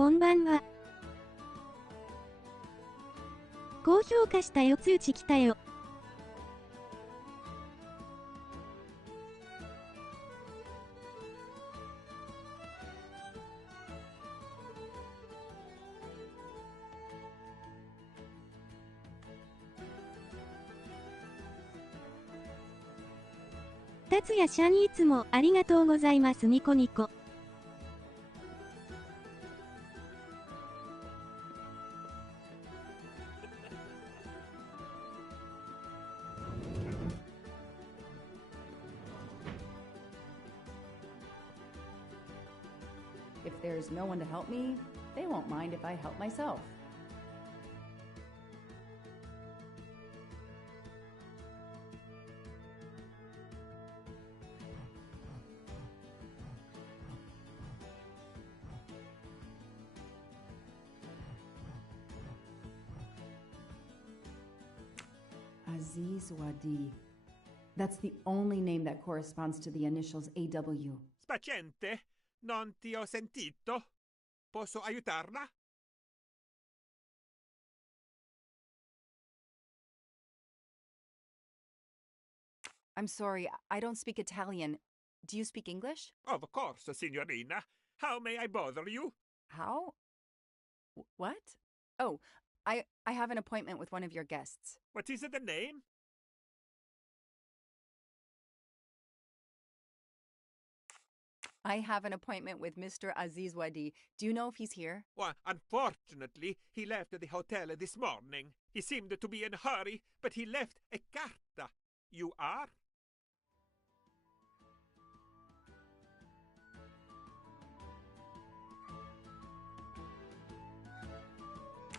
こんばんは。高評価したよ、通知来たよ。達也シャンいつもありがとうございます。ニコニコ。If there's no one to help me, they won't mind if I help myself. Aziz Wadi. That's the only name that corresponds to the initials A.W. Spaziente? Non ti ho sentito? Posso aiutarla? I'm sorry, I don't speak Italian. Do you speak English? Of course, signorina. How may I bother you? How? What? Oh, I have an appointment with one of your guests. What is the name? I have an appointment with Mr. Aziz Wadi. Do you know if he's here? Well, unfortunately, he left the hotel this morning. He seemed to be in a hurry, but he left a carta. You are?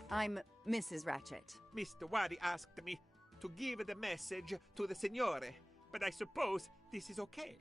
I'm Mrs. Ratchet. Mr. Wadi asked me to give the message to the signore, but I suppose this is okay.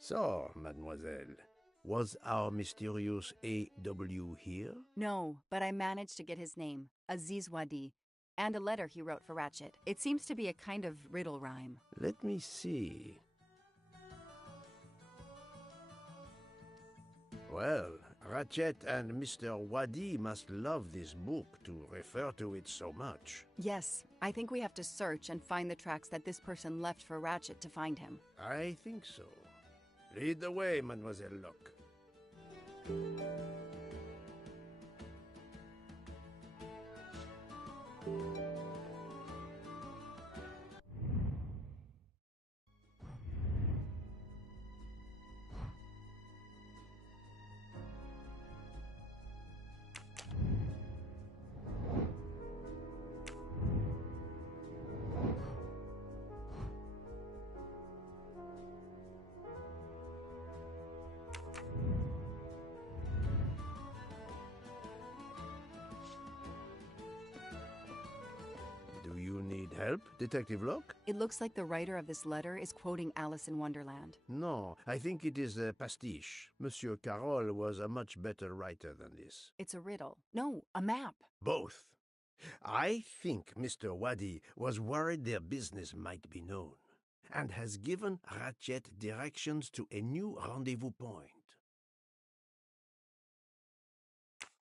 So, mademoiselle, was our mysterious A.W. here? No, but I managed to get his name, Aziz Wadi, and a letter he wrote for Ratchet. It seems to be a kind of riddle rhyme. Let me see. Well, Ratchet and Mr. Wadi must love this book to refer to it so much. Yes, I think we have to search and find the tracks that this person left for Ratchet to find him. I think so. Lead the way, Mademoiselle Locke. help, Detective Locke? It looks like the writer of this letter is quoting Alice in Wonderland. No, I think it is a pastiche. Monsieur Carroll was a much better writer than this. It's a riddle. No, a map. Both. I think Mr. Waddy was worried their business might be known, and has given Ratchet directions to a new rendezvous point.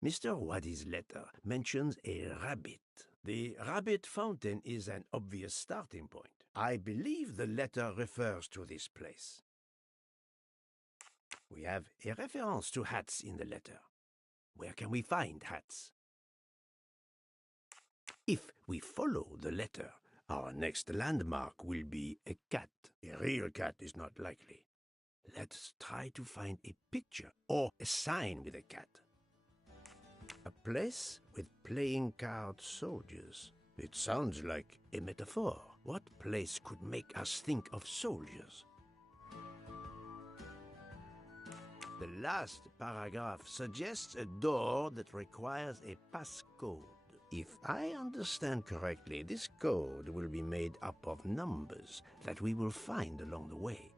Mr. Waddy's letter mentions a rabbit. The rabbit fountain is an obvious starting point. I believe the letter refers to this place. We have a reference to hats in the letter. Where can we find hats? If we follow the letter, our next landmark will be a cat. A real cat is not likely. Let's try to find a picture or a sign with a cat. A place with playing card soldiers. It sounds like a metaphor. What place could make us think of soldiers? The last paragraph suggests a door that requires a passcode. If I understand correctly, this code will be made up of numbers that we will find along the way.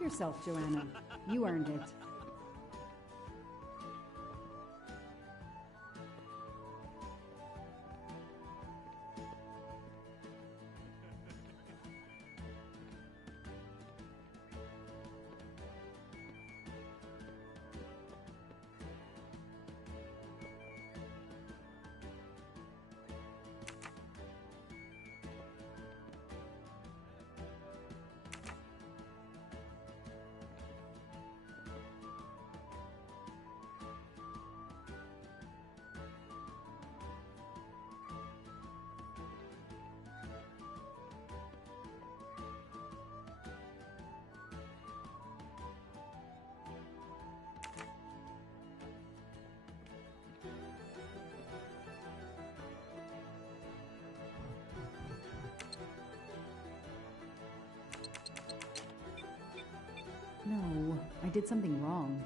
Help yourself, Joanna. You earned it. No, I did something wrong.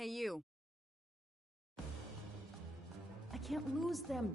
Hey, you. I can't lose them.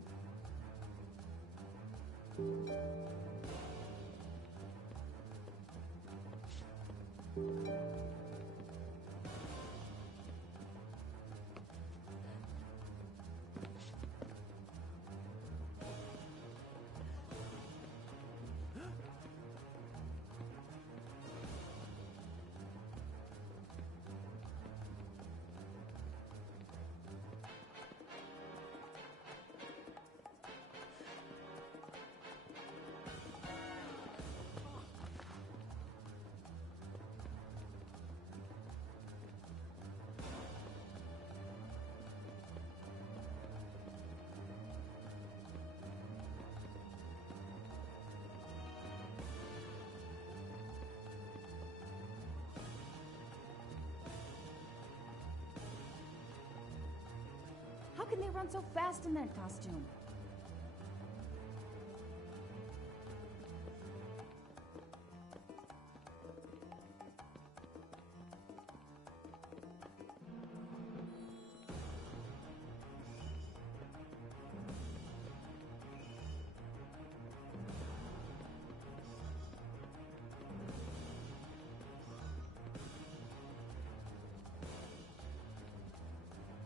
How can they run so fast in that costume?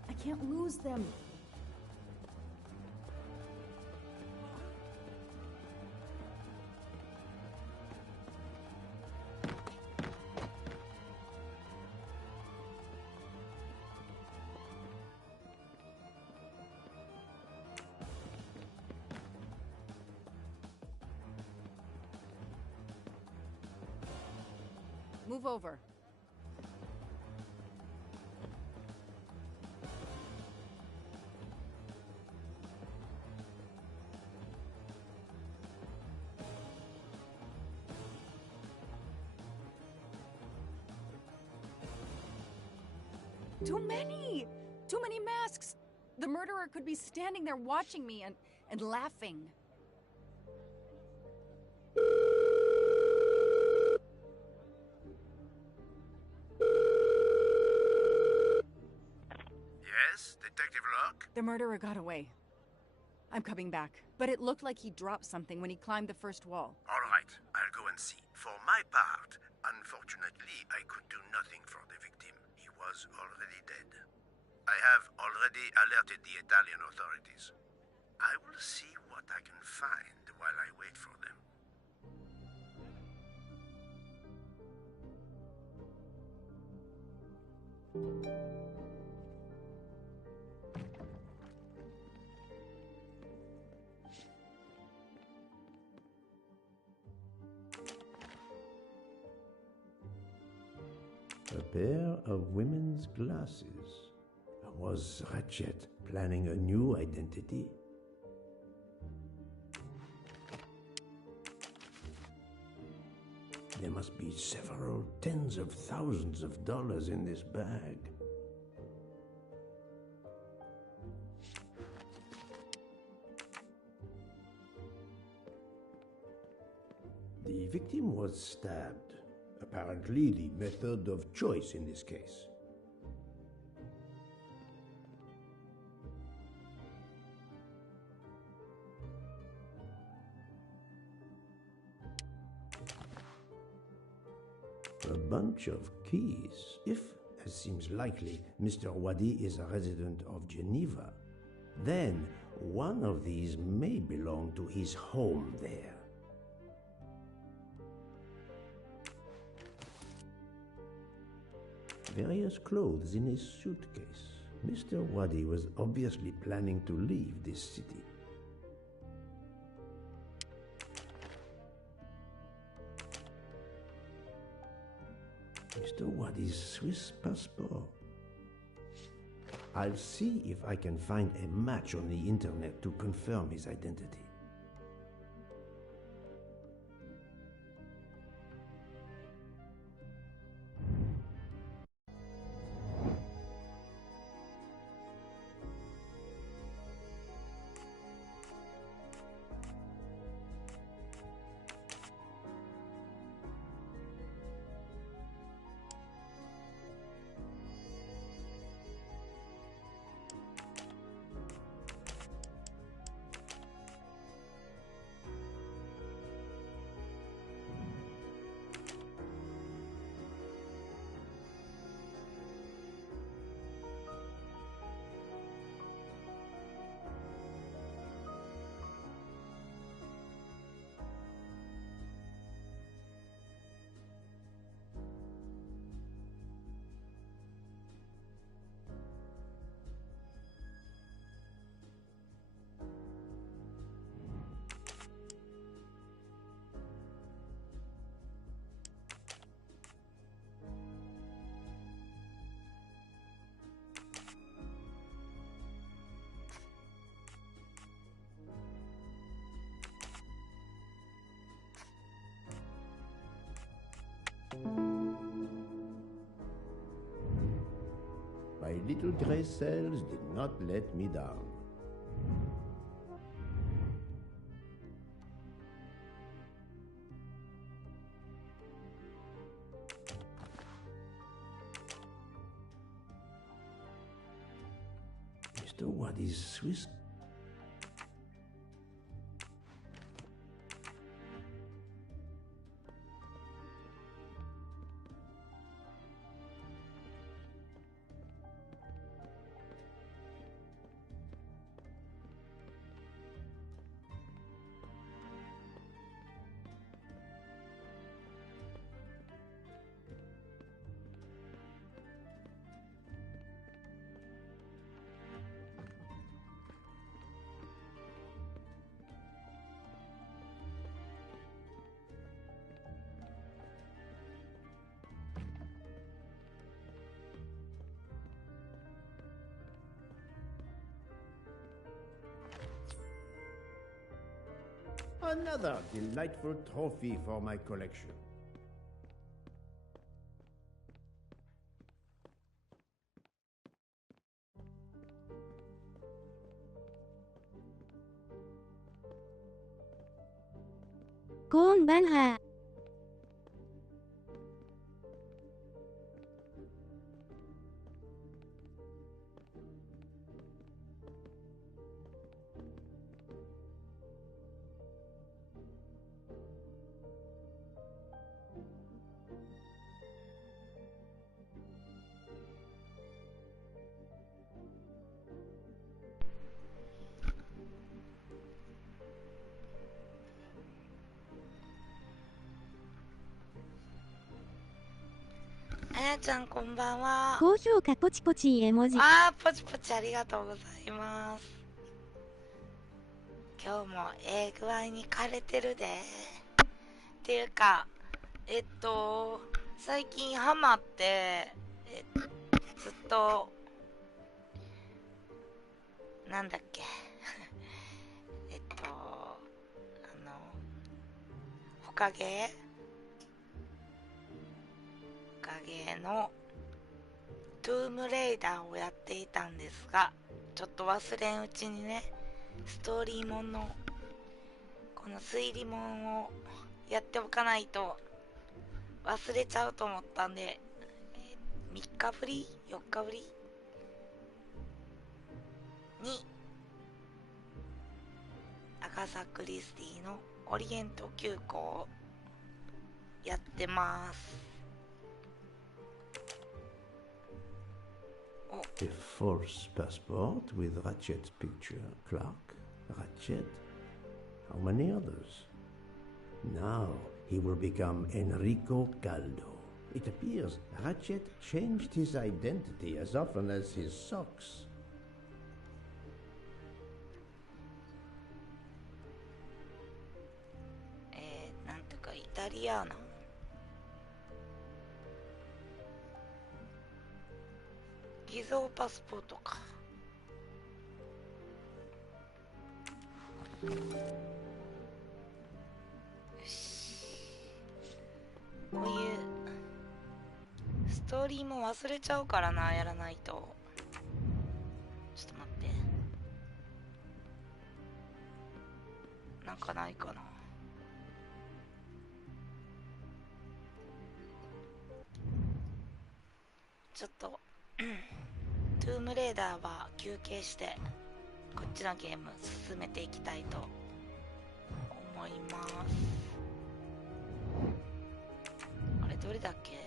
I can't lose them. Move over. Too many! Too many masks! The murderer could be standing there watching me and laughing. Yes, Detective Locke? The murderer got away. I'm coming back. But it looked like he dropped something when he climbed the first wall. All right, I'll go and see. For my part, unfortunately, I could do nothing for the victim. He was already dead. I have already alerted the Italian authorities. I will see what I can find while I wait for them. A pair of women's glasses. Was Ratchet planning a new identity? There must be several tens of thousands of dollars in this bag. The victim was stabbed. Apparently the method of choice in this case. A bunch of keys. If, as seems likely, Mr. Wadi is a resident of Geneva, then one of these may belong to his home there. Various clothes in his suitcase. Mr. Wadi was obviously planning to leave this city. Mr. Wadi's Swiss passport. I'll see if I can find a match on the internet to confirm his identity. my little gray cells did not let me down. Mr. What is Swiss? Another delightful trophy for my collection. Con ban hà.あやちゃんこんばんは。高評価ポチポチ絵文字。ポチポチありがとうございます。今日も具合に枯れてるで。っていうか、最近ハマって、ずっと、なんだっけ。ほかげのトゥームレイダーをやっていたんですが、ちょっと忘れんうちにね、ストーリーもんのこの推理もんをやっておかないと忘れちゃうと思ったんで、3日ぶり4日ぶりにアガサ・クリスティのオリエント急行をやってます。A false passport with Ratchet's picture. Clark, Ratchet, how many others? Now he will become Enrico Caldo. It appears Ratchet changed his identity as often as his socks. なんとかイタリアーナ偽造パスポートか。よし、こういうストーリーも忘れちゃうからな、やらないと。ちょっと待って、なんかないかな。ちょっとトゥームレーダーは休憩してこっちのゲーム進めていきたいと思います。あれどれだっけ。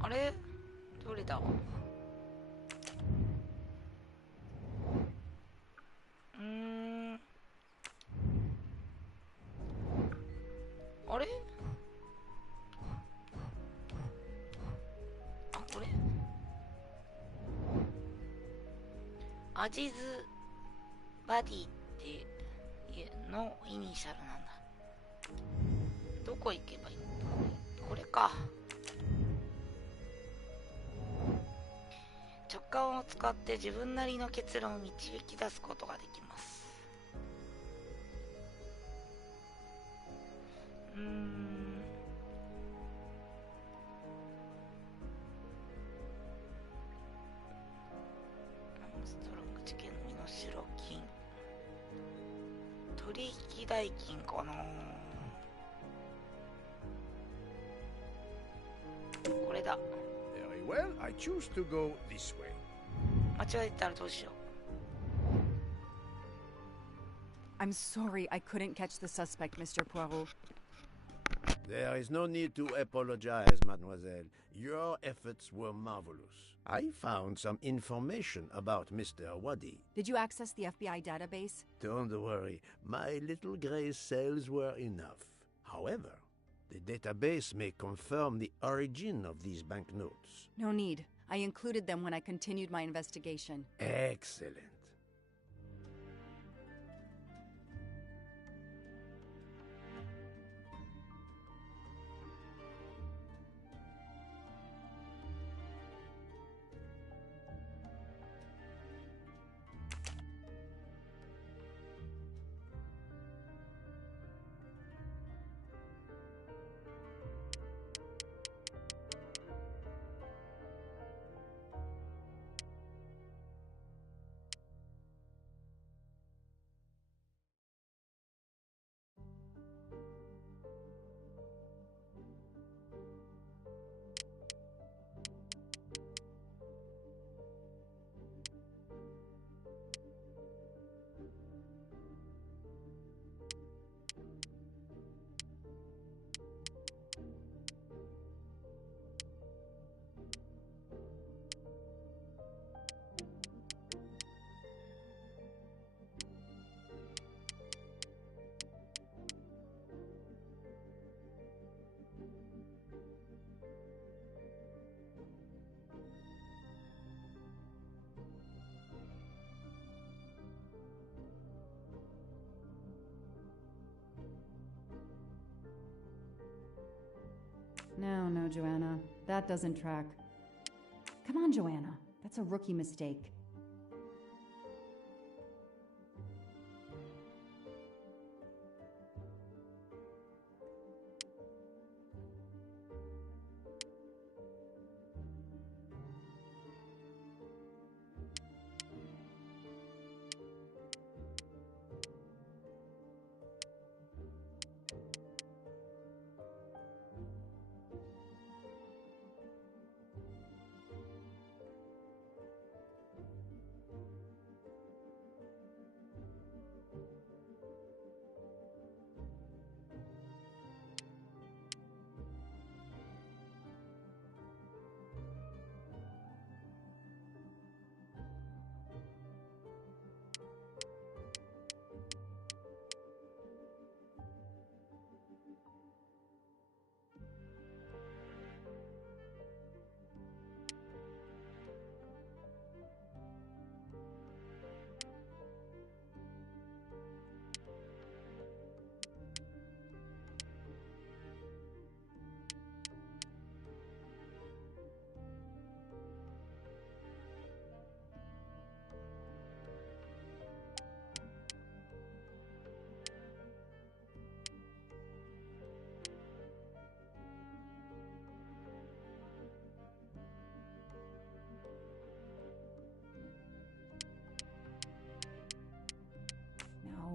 あれどれだ。あれあ、これアジズバディっていうのイニシャルなんだ。どこ行けばいいの。これか。直感を使って自分なりの結論を導き出すことができます。モンストロング事件の身代金、取引代金かな。これだ。 Very well, I choose to go this way. 間違えたらどうしよう。 I'm sorry I couldn't catch the suspect, Mr. Poirot. There is no need to apologize, mademoiselle. Your efforts were marvelous. I found some information about Mr. Wadi. Did you access the FBI database? Don't worry, my little gray cells were enough. However, the database may confirm the origin of these banknotes. No need. I included them when I continued my investigation. Excellent. No, Joanna. That doesn't track. Come on, Joanna. That's a rookie mistake.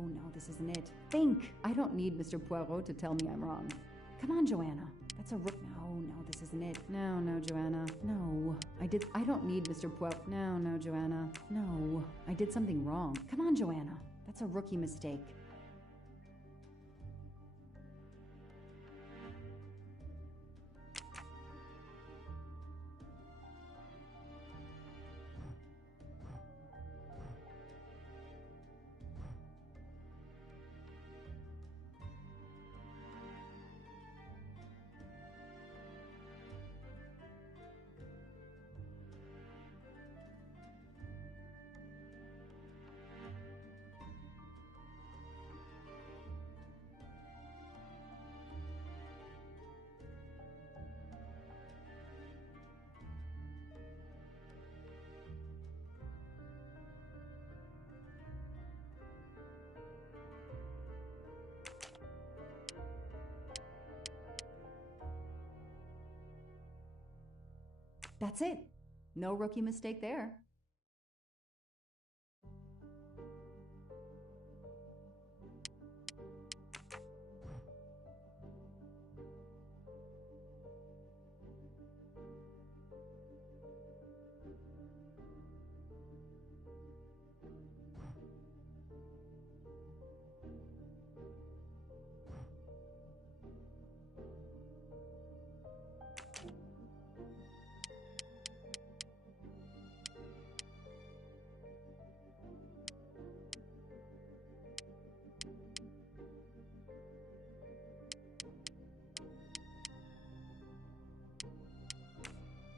No, this isn't it. Think! I don't need Mr. Poirot to tell me I'm wrong. Come on, Joanna. That's a No, this isn't it. No, Joanna. No. I don't need Mr. Poirot. No, Joanna. No. I did something wrong. Come on, Joanna. That's a rookie mistake. That's it. No rookie mistake there.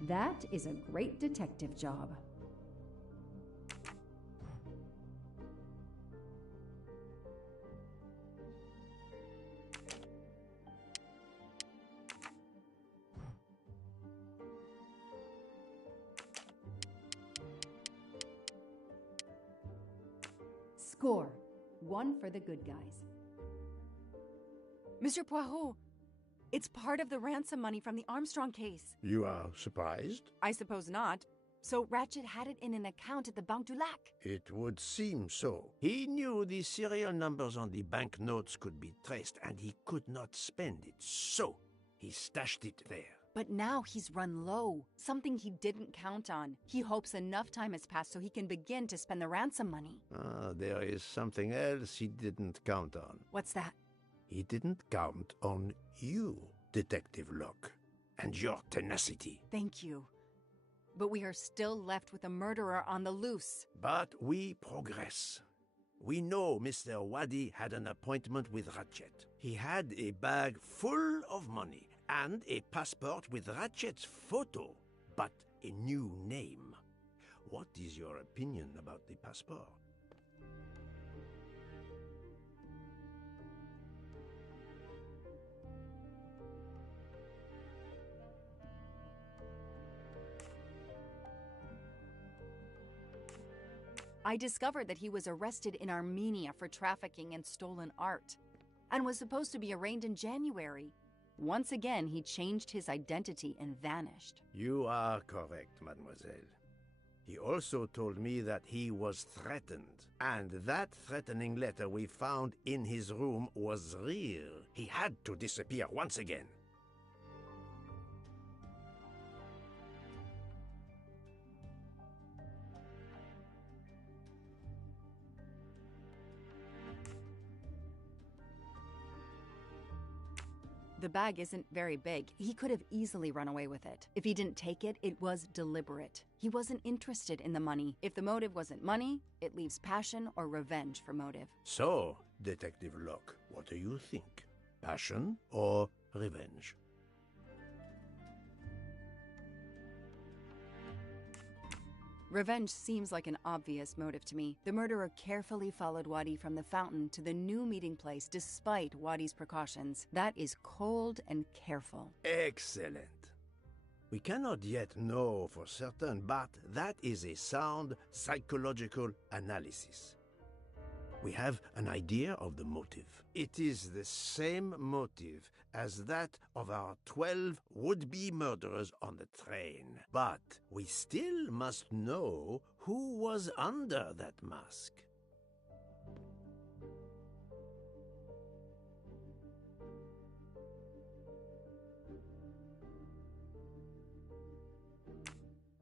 That is a great detective job. Score. 1 for the good guys. Mr. Poirot, it's part of the ransom money from the Armstrong case. You are surprised? I suppose not. So Ratchet had it in an account at the Banque du Lac. It would seem so. He knew the serial numbers on the banknotes could be traced, and he could not spend it, so he stashed it there. But now he's run low, something he didn't count on. He hopes enough time has passed so he can begin to spend the ransom money. There is something else he didn't count on. What's that? He didn't count on you, Detective Locke, and your tenacity. Thank you. But we are still left with a murderer on the loose. But we progress. We know Mr. Wadi had an appointment with Ratchet. He had a bag full of money and a passport with Ratchet's photo, but a new name. What is your opinion about the passport? I discovered that he was arrested in Armenia for trafficking in stolen art and was supposed to be arraigned in January. Once again, he changed his identity and vanished. You are correct, mademoiselle. He also told me that he was threatened, and that threatening letter we found in his room was real. He had to disappear once again. The bag isn't very big. He could have easily run away with it. If he didn't take it, it was deliberate. He wasn't interested in the money. If the motive wasn't money, it leaves passion or revenge for motive. So, Detective Locke, what do you think? Passion or revenge? Revenge seems like an obvious motive to me. The murderer carefully followed Wadi from the fountain to the new meeting place despite Wadi's precautions. That is cold and careful. Excellent. We cannot yet know for certain, but that is a sound psychological analysis. We have an idea of the motive. It is the same motive as that of our 12 would-be murderers on the train. But we still must know who was under that mask.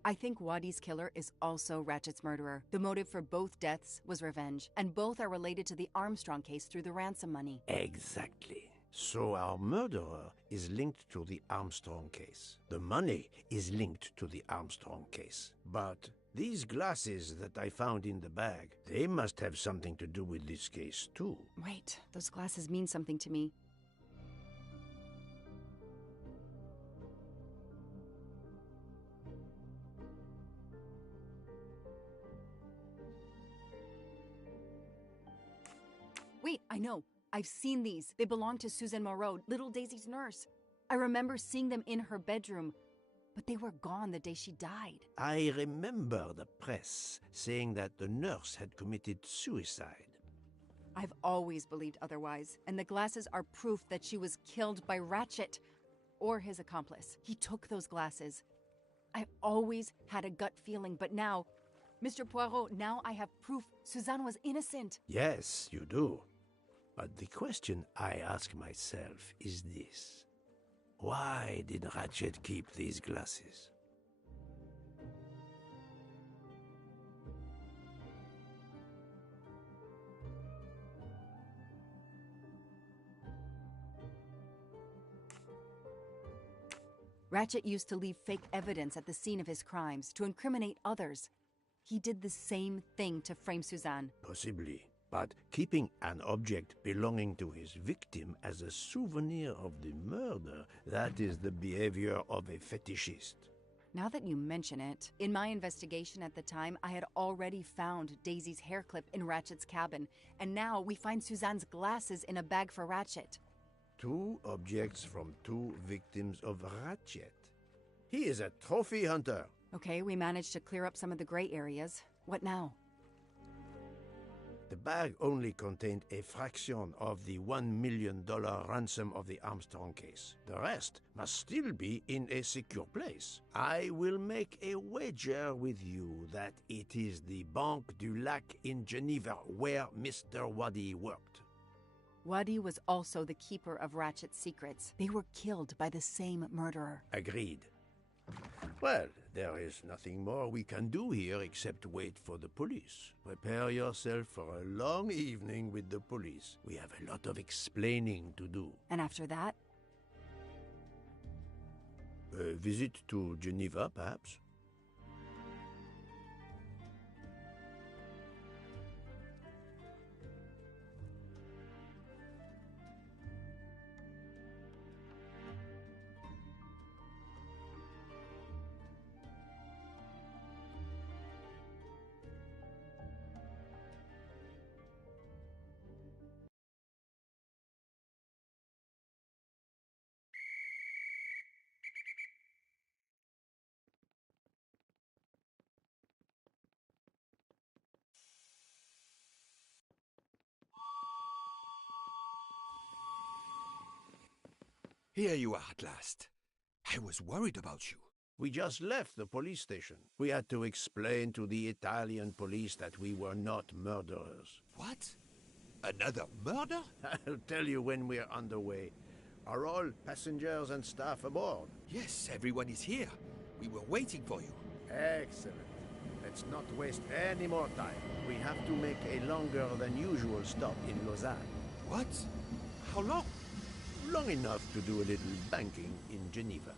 I think Wadi's killer is also Ratchet's murderer. The motive for both deaths was revenge, and both are related to the Armstrong case through the ransom money. Exactly. So our murderer is linked to the Armstrong case. The money is linked to the Armstrong case. But these glasses that I found in the bag, they must have something to do with this case too. Wait, those glasses mean something to me. Wait, I know. I've seen these. They belong to Suzanne Moreau, little Daisy's nurse. I remember seeing them in her bedroom, but they were gone the day she died. I remember the press saying that the nurse had committed suicide. I've always believed otherwise, and the glasses are proof that she was killed by Ratchet or his accomplice. He took those glasses. I always had a gut feeling, but now, Mr. Poirot, now I have proof Suzanne was innocent. Yes, you do. But the question I ask myself is this. Why did Ratchet keep these glasses? Ratchet used to leave fake evidence at the scene of his crimes to incriminate others. He did the same thing to frame Suzanne. Possibly. But keeping an object belonging to his victim as a souvenir of the murder, that is the behavior of a fetishist. Now that you mention it, in my investigation at the time, I had already found Daisy's hair clip in Ratchet's cabin, and now we find Suzanne's glasses in a bag for Ratchet. 2 objects from 2 victims of Ratchet. He is a trophy hunter. Okay, we managed to clear up some of the gray areas. What now? The bag only contained a fraction of the $1 million ransom of the Armstrong case. The rest must still be in a secure place. I will make a wager with you that it is the Banque du Lac in Geneva where Mr. Waddy worked. Waddy was also the keeper of Ratchet's secrets. They were killed by the same murderer. Agreed. Well, there is nothing more we can do here except wait for the police. Prepare yourself for a long evening with the police. We have a lot of explaining to do. And after that? A visit to Geneva, perhaps? Here you are at last. I was worried about you. We just left the police station. We had to explain to the Italian police that we were not murderers. What? Another murder? I'll tell you when we're underway. Are all passengers and staff aboard? Yes, everyone is here. We were waiting for you. Excellent. Let's not waste any more time. We have to make a longer than usual stop in Lausanne. What? How long? Long enough to do a little banking in Geneva.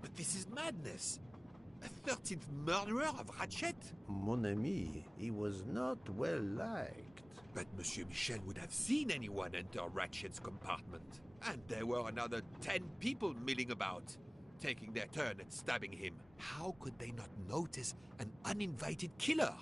But this is madness. A 13th murderer of Ratchet? Mon ami, he was not well liked. But Monsieur Michel would have seen anyone enter Ratchet's compartment. And there were another 10 people milling about, taking their turn at stabbing him. How could they not notice an uninvited killer?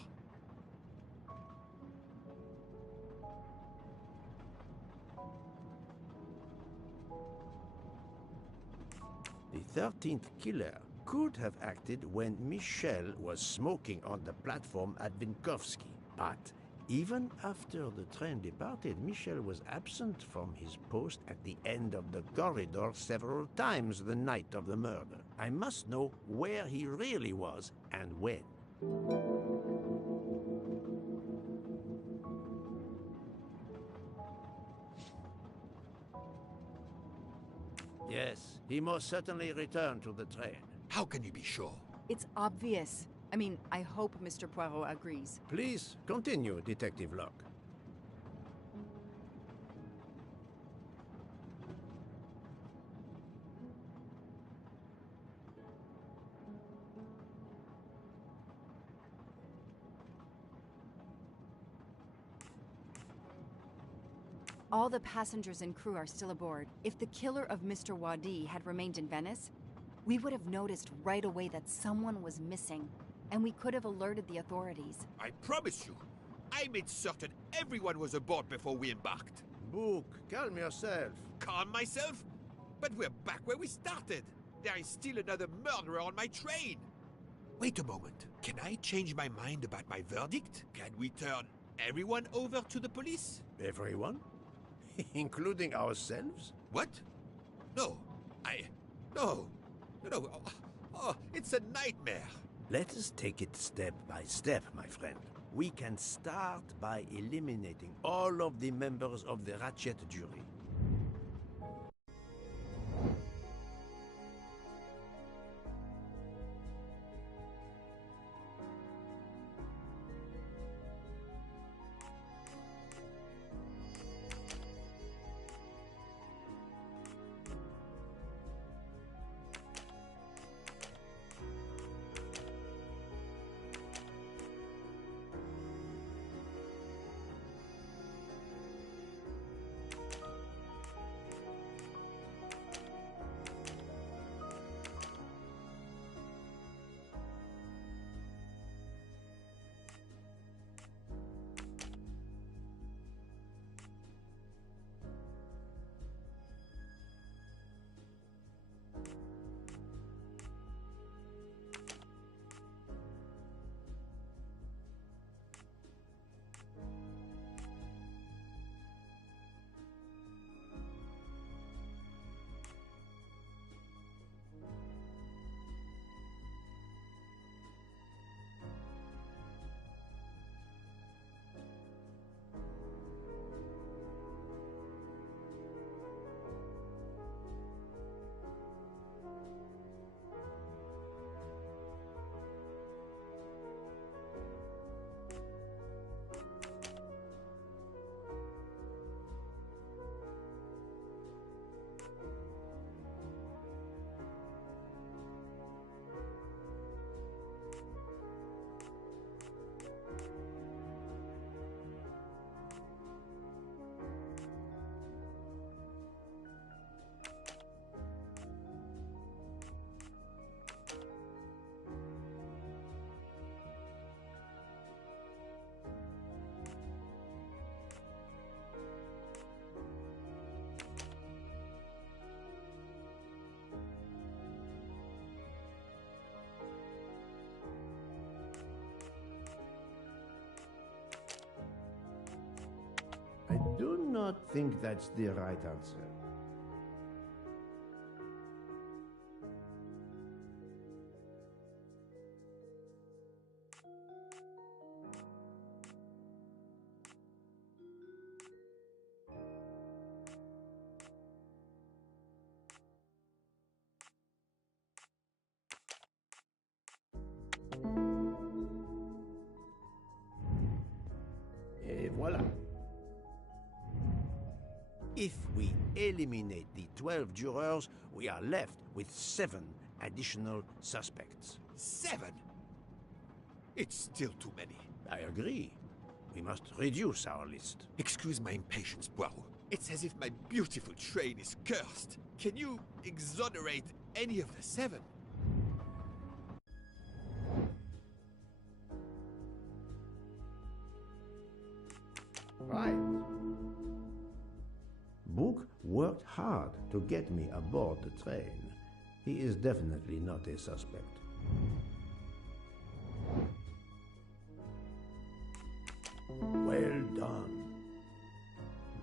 The 13th killer could have acted when Michel was smoking on the platform at Vinkovsky. But even after the train departed, Michel was absent from his post at the end of the corridor several times the night of the murder. I must know where he really was and when. Yes, he most certainly returned to the train. How can you be sure? It's obvious. I mean, I hope Mr. Poirot agrees. Please continue, Detective Locke. all the passengers and crew are still aboard, if the killer of Mr. Wadi had remained in Venice, we would have noticed right away that someone was missing, and we could have alerted the authorities. I promise you, I made certain everyone was aboard before we embarked. Book, calm yourself. Calm myself? But we're back where we started. There is still another murderer on my train. Wait a moment. Can I change my mind about my verdict? Can we turn everyone over to the police? Everyone? Including ourselves? What? No. No. No. It's a nightmare. Let us take it step by step, my friend. We can start by eliminating all of the members of the Ratchet jury. I do not think that's the right answer. Et voilà. If we eliminate the 12 jurors, we are left with 7 additional suspects. 7? It's still too many. I agree. We must reduce our list. Excuse my impatience, Poirot. It's as if my beautiful train is cursed. Can you exonerate any of the 7? Right. Book worked hard to get me aboard the train. He is definitely not a suspect. Well done.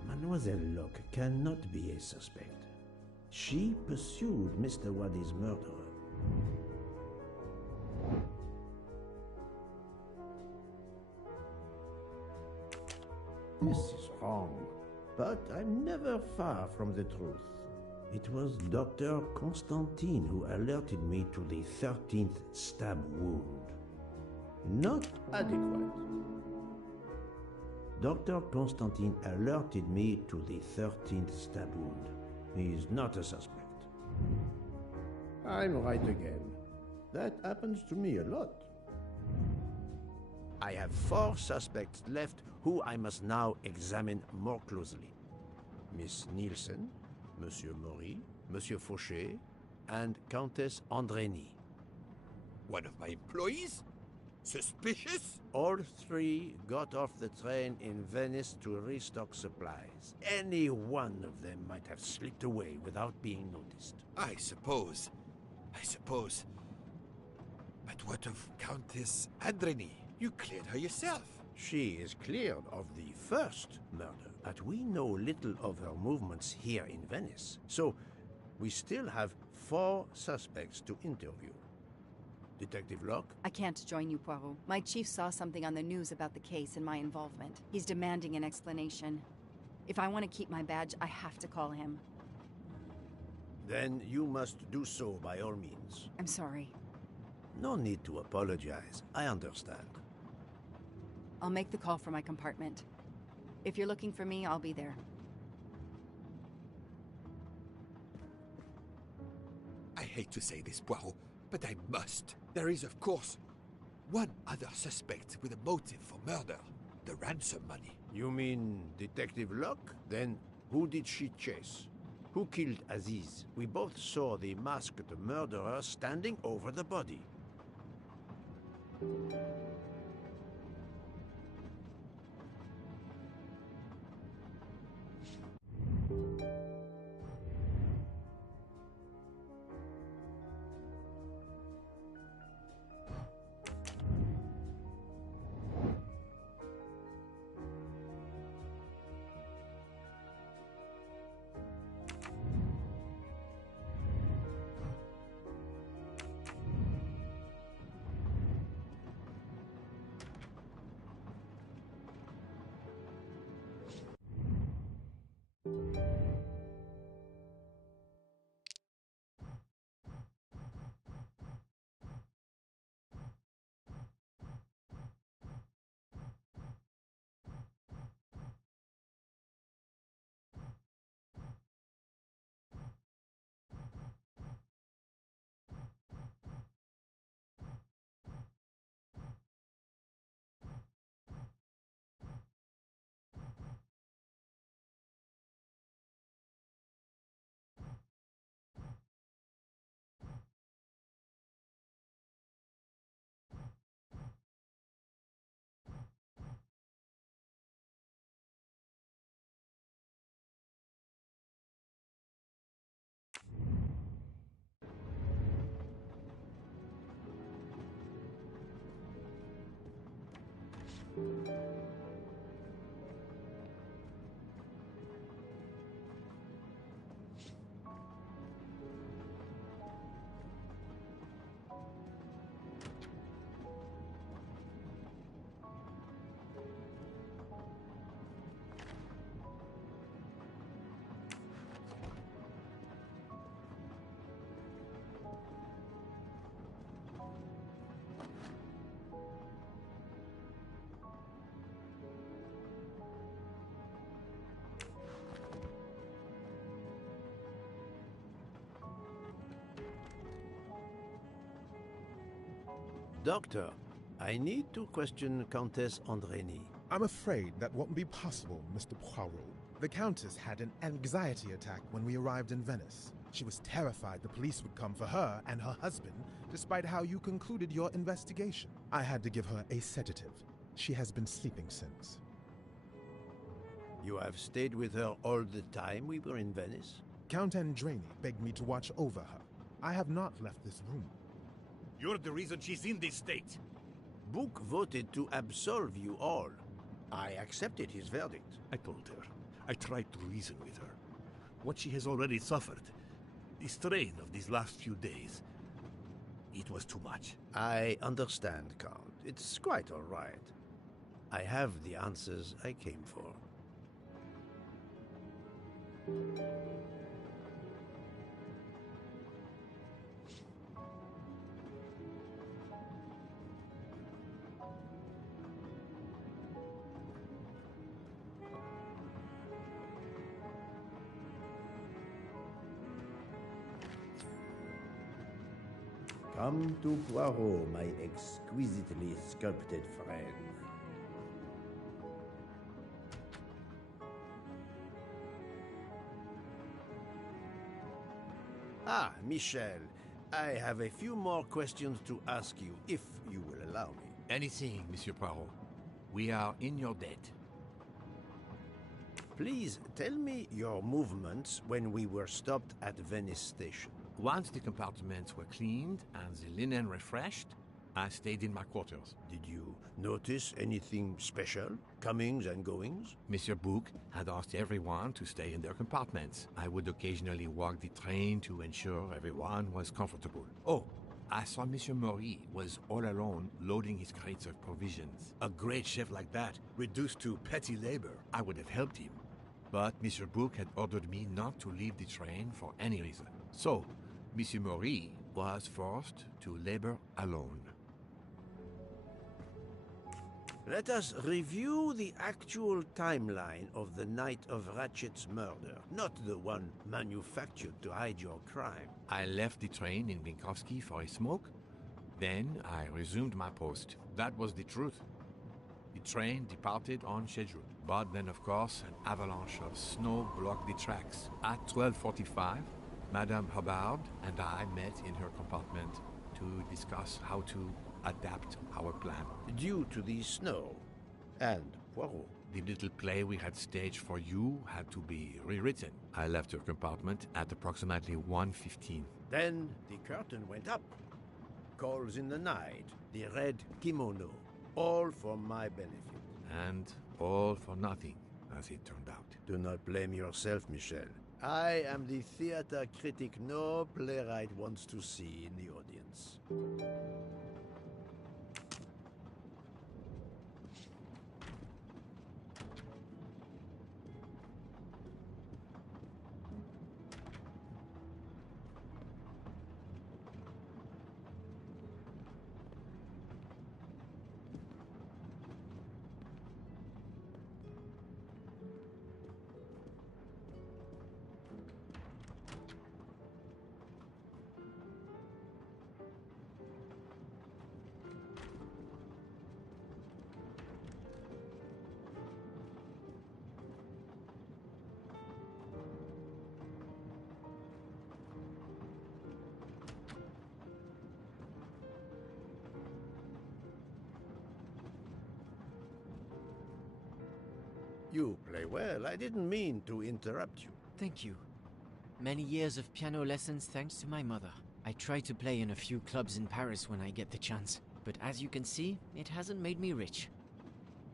Mademoiselle Locke cannot be a suspect. She pursued Mr. Wadi's murderer. This is wrong, but I'm never far from the truth. It was Dr. Constantine who alerted me to the 13th stab wound. Not adequate. Dr. Constantine alerted me to the 13th stab wound. He is not a suspect. I'm right again. That happens to me a lot. I have 4 suspects left who I must now examine more closely. Miss Nielsen, Monsieur Maury, Monsieur Fauché, and Countess Andrény. One of my employees? Suspicious? All three got off the train in Venice to restock supplies. Any one of them might have slipped away without being noticed. I suppose. But what of Countess Andrény? You cleared her yourself. She is cleared of the first murder, but we know little of her movements here in Venice. So, we still have 4 suspects to interview. Detective Locke? I can't join you, Poirot. My chief saw something on the news about the case and my involvement. He's demanding an explanation. If I want to keep my badge, I have to call him. Then you must do so by all means. I'm sorry. No need to apologize. I understand. I'll make the call from my compartment. If you're looking for me, I'll be there. I hate to say this, Poirot, but I must. There is, of course, one other suspect with a motive for murder. The ransom money. You mean Detective Locke? Then who did she chase? Who killed Aziz? We both saw the masked murderer standing over the body. Doctor, I need to question Countess Andrény. I'm afraid that won't be possible, Mr. Poirot. The Countess had an anxiety attack when we arrived in Venice. She was terrified the police would come for her and her husband, despite how you concluded your investigation. I had to give her a sedative. She has been sleeping since. You have stayed with her all the time we were in Venice? Count Andrény begged me to watch over her. I have not left this room. You're the reason she's in this state. Book voted to absolve you all. I accepted his verdict. I told her. I tried to reason with her. What she has already suffered, the strain of these last few days, it was too much. I understand, Count. It's quite all right. I have the answers I came for. Come to Poirot, my exquisitely sculpted friend. Ah, Michel, I have a few more questions to ask you, if you will allow me. Anything, Monsieur Poirot. We are in your debt. Please tell me your movements when we were stopped at Venice Station. Once the compartments were cleaned and the linen refreshed, I stayed in my quarters. Did you notice anything special? Comings and goings? Monsieur Bouc had asked everyone to stay in their compartments. I would occasionally walk the train to ensure everyone was comfortable. Oh, I saw Monsieur Maury was all alone loading his crates of provisions. A great chef like that, reduced to petty labor, I would have helped him. But Monsieur Bouc had ordered me not to leave the train for any reason. So, Monsieur Maury was forced to labor alone. Let us review the actual timeline of the night of Ratchet's murder, not the one manufactured to hide your crime. I left the train in Vinkovsky for a smoke. Then I resumed my post. That was the truth. The train departed on schedule. But then, of course, an avalanche of snow blocked the tracks. At 12:45, Madame Hubbard and I met in her compartment to discuss how to adapt our plan. Due to the snow and Poirot. The little play we had staged for you had to be rewritten. I left her compartment at approximately 1:15. Then the curtain went up. Calls in the night, the red kimono, all for my benefit. And all for nothing, as it turned out. Do not blame yourself, Michel. I am the theater critic no playwright wants to see in the audience. You play well. I didn't mean to interrupt you. Thank you. Many years of piano lessons thanks to my mother. I try to play in a few clubs in Paris when I get the chance, but as you can see, it hasn't made me rich.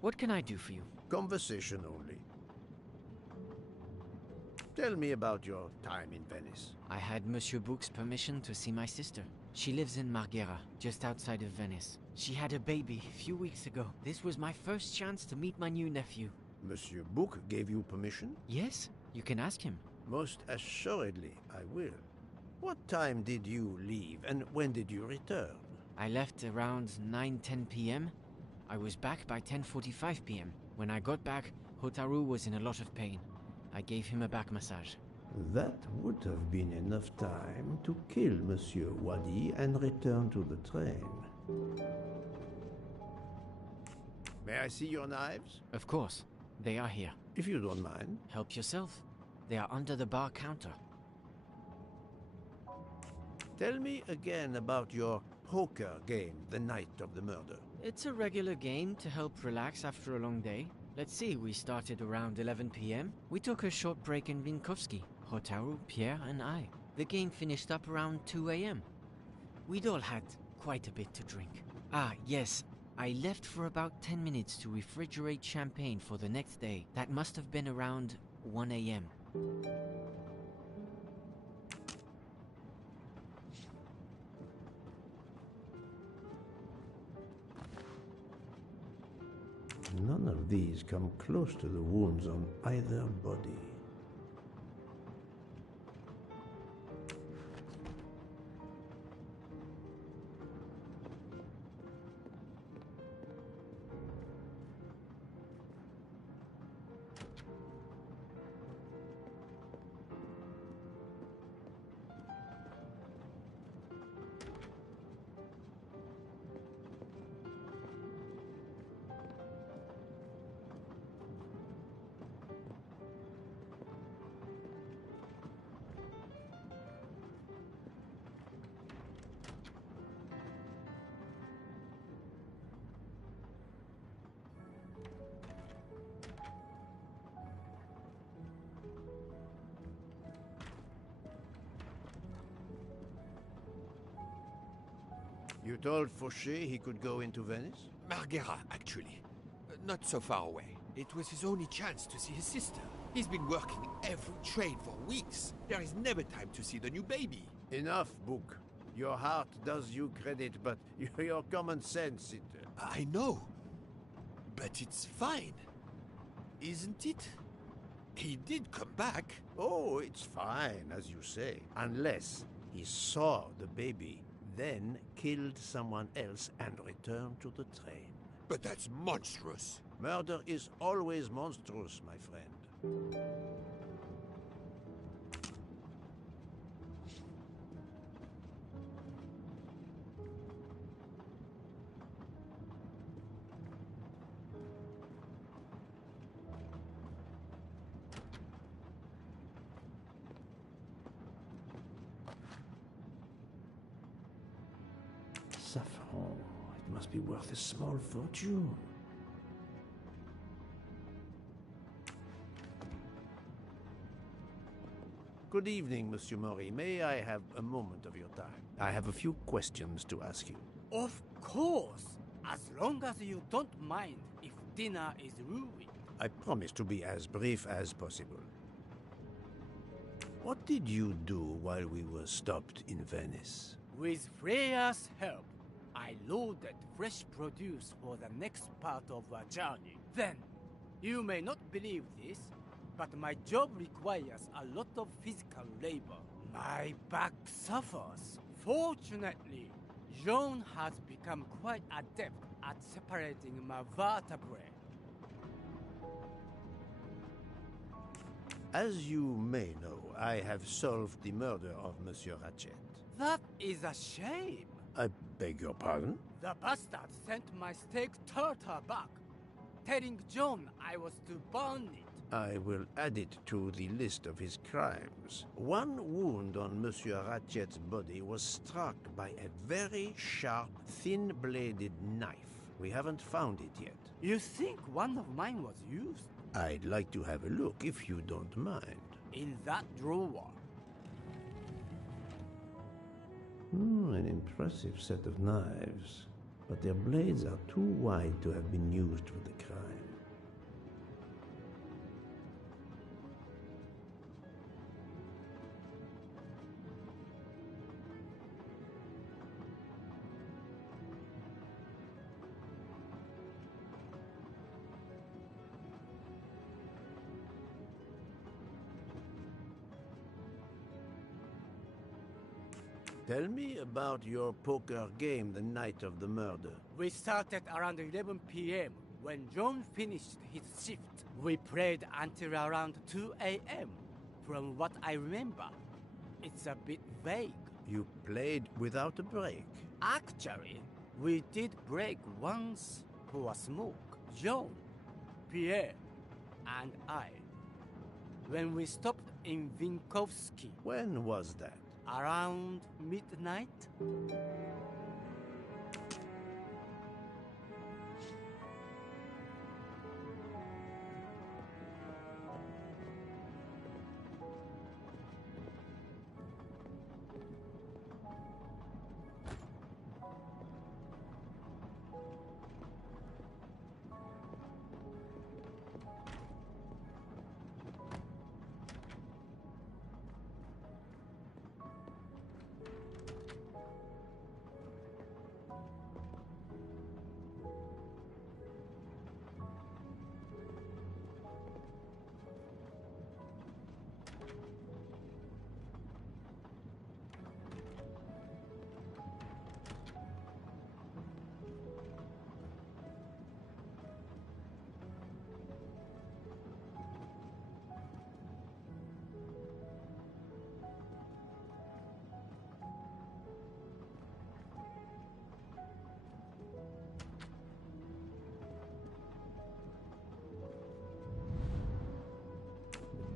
What can I do for you? Conversation only. Tell me about your time in Venice. I had Monsieur Bouc's permission to see my sister. She lives in Marghera, just outside of Venice. She had a baby a few weeks ago. This was my first chance to meet my new nephew. Monsieur Bouc gave you permission? Yes, you can ask him. Most assuredly, I will. What time did you leave, and when did you return? I left around 9-10 p.m. I was back by 10:45 p.m. When I got back, Hotaru was in a lot of pain. I gave him a back massage. That would have been enough time to kill Monsieur Wadi and return to the train. May I see your knives? Of course. They are here. If you don't mind. Help yourself. They are under the bar counter. Tell me again about your poker game the night of the murder. It's a regular game to help relax after a long day. Let's see, we started around 11 p.m. We took a short break in Vinkovsky, Hotaru, Pierre, and I. The game finished up around 2 a.m. We'd all had quite a bit to drink. Ah, yes. I left for about 10 minutes to refrigerate champagne for the next day. That must have been around 1 a.m. None of these come close to the wounds on either body. You told Fauché he could go into Venice? Marghera, actually. Not so far away. It was his only chance to see his sister. He's been working every train for weeks. There is never time to see the new baby. Enough, Book. Your heart does you credit, but your common sense, it... I know. But it's fine. Isn't it? He did come back. Oh, it's fine, as you say. Unless he saw the baby, then killed someone else and returned to the train. But that's monstrous. Murder is always monstrous, my friend. Saffron. It must be worth a small fortune. Good evening, Monsieur Maury. May I have a moment of your time? I have a few questions to ask you. Of course, as long as you don't mind if dinner is ruined. I promise to be as brief as possible. What did you do while we were stopped in Venice? With Freya's help, I loaded fresh produce for the next part of our journey. Then, you may not believe this, but my job requires a lot of physical labor. My back suffers. Fortunately, Jean has become quite adept at separating my vertebrae. As you may know, I have solved the murder of Monsieur Ratchet. That is a shame. I beg your pardon? The bastard sent my steak tartar back, telling John I was to burn it. I will add it to the list of his crimes. One wound on Monsieur Ratchet's body was struck by a very sharp, thin-bladed knife. We haven't found it yet. You think one of mine was used? I'd like to have a look, if you don't mind. In that drawer. An impressive set of knives, but their blades are too wide to have been used for the crime. Tell me about your poker game the night of the murder. We started around 11 p.m. when John finished his shift. We played until around 2 a.m. From what I remember, it's a bit vague. You played without a break? Actually, we did break once for a smoke. John, Pierre, and I. When we stopped in Vinkovsky. When was that? Around midnight?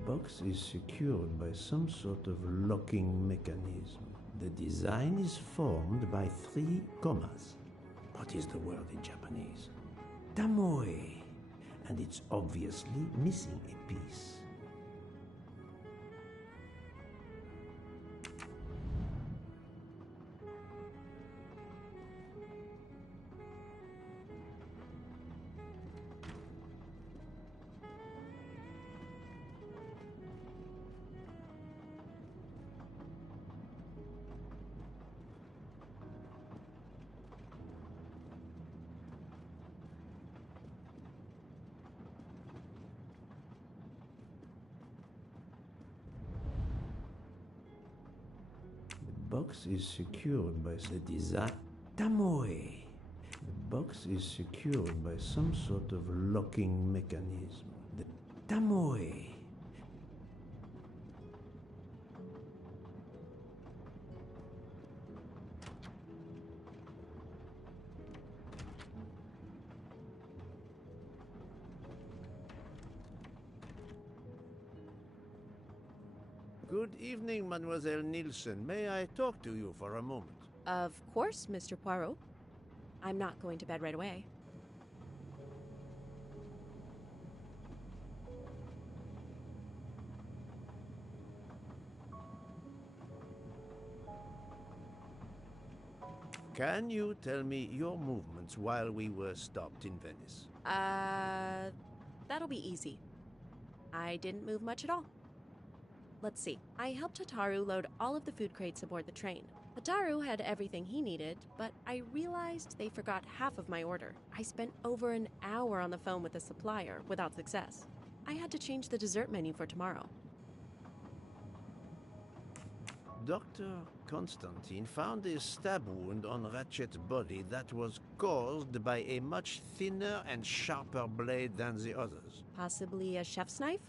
The box is secured by some sort of locking mechanism. The design is formed by 3 commas. What is the word in Japanese? Tamoe. And it's obviously missing a piece. box is secured by the Tamoe. The box is secured by some sort of locking mechanism. The Tamoe. Good evening, Mademoiselle Nielsen. May I talk to you for a moment? Of course, Mr. Poirot. I'm not going to bed right away. Can you tell me your movements while we were stopped in Venice? That'll be easy. I didn't move much at all. Let's see. I helped Hataru load all of the food crates aboard the train. Hataru had everything he needed, but I realized they forgot half of my order. I spent over an hour on the phone with the supplier without success. I had to change the dessert menu for tomorrow. Dr. Constantine found a stab wound on Ratchet's body that was caused by a much thinner and sharper blade than the others. Possibly a chef's knife?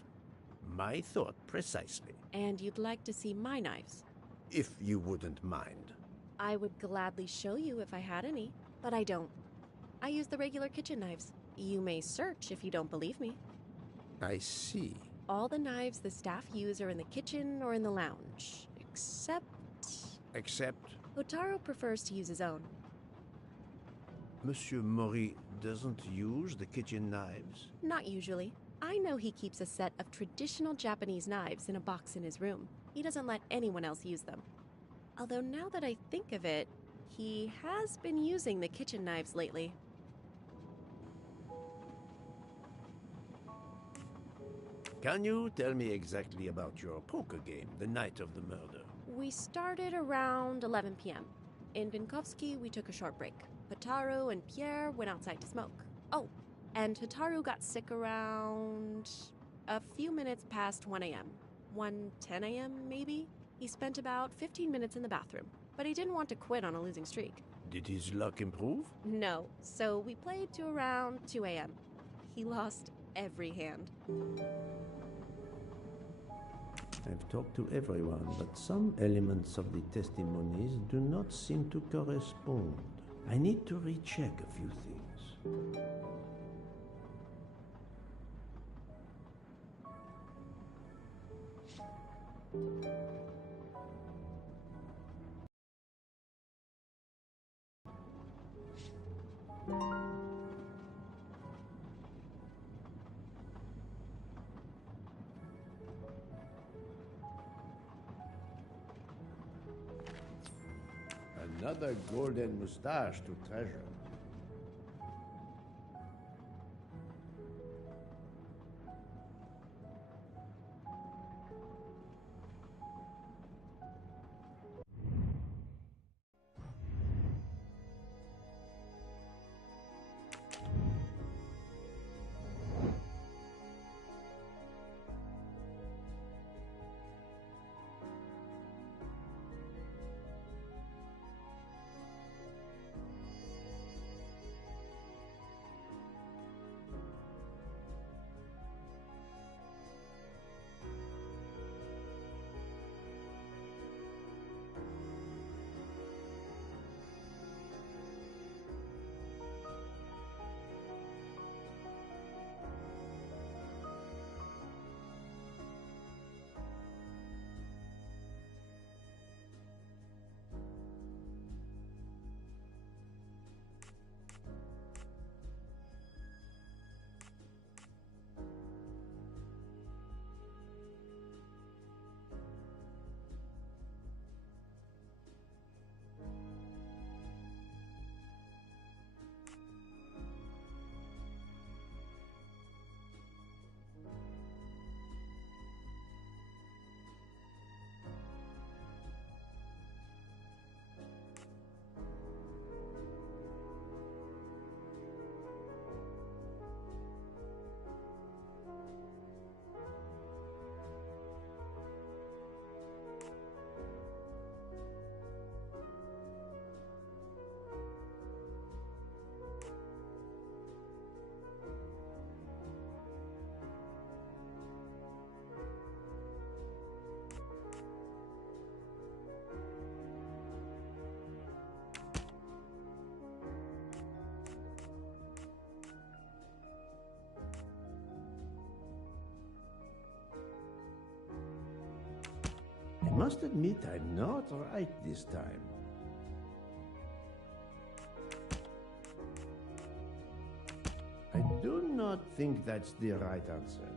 My thought precisely. And you'd like to see my knives? If you wouldn't mind. I would gladly show you if I had any, but I don't. I use the regular kitchen knives. You may search if you don't believe me. I see. All the knives the staff use are in the kitchen or in the lounge, except... Except? Hotaro prefers to use his own. Monsieur Mori doesn't use the kitchen knives? Not usually. I know he keeps a set of traditional Japanese knives in a box in his room. He doesn't let anyone else use them. Although now that I think of it, he has been using the kitchen knives lately. Can you tell me exactly about your poker game the night of the murder? We started around 11 p.m. In Vinkovsky, we took a short break. Hataru and Pierre went outside to smoke. Oh, and Hataru got sick around a few minutes past 1 a.m. 1:10 a.m. maybe? He spent about 15 minutes in the bathroom, but he didn't want to quit on a losing streak. Did his luck improve? No, so we played to around 2 a.m. He lost every hand. I've talked to everyone, but some elements of the testimonies do not seem to correspond. I need to recheck a few things. Another golden moustache to treasure. must admit I'm not right this time. I do not think that's the right answer.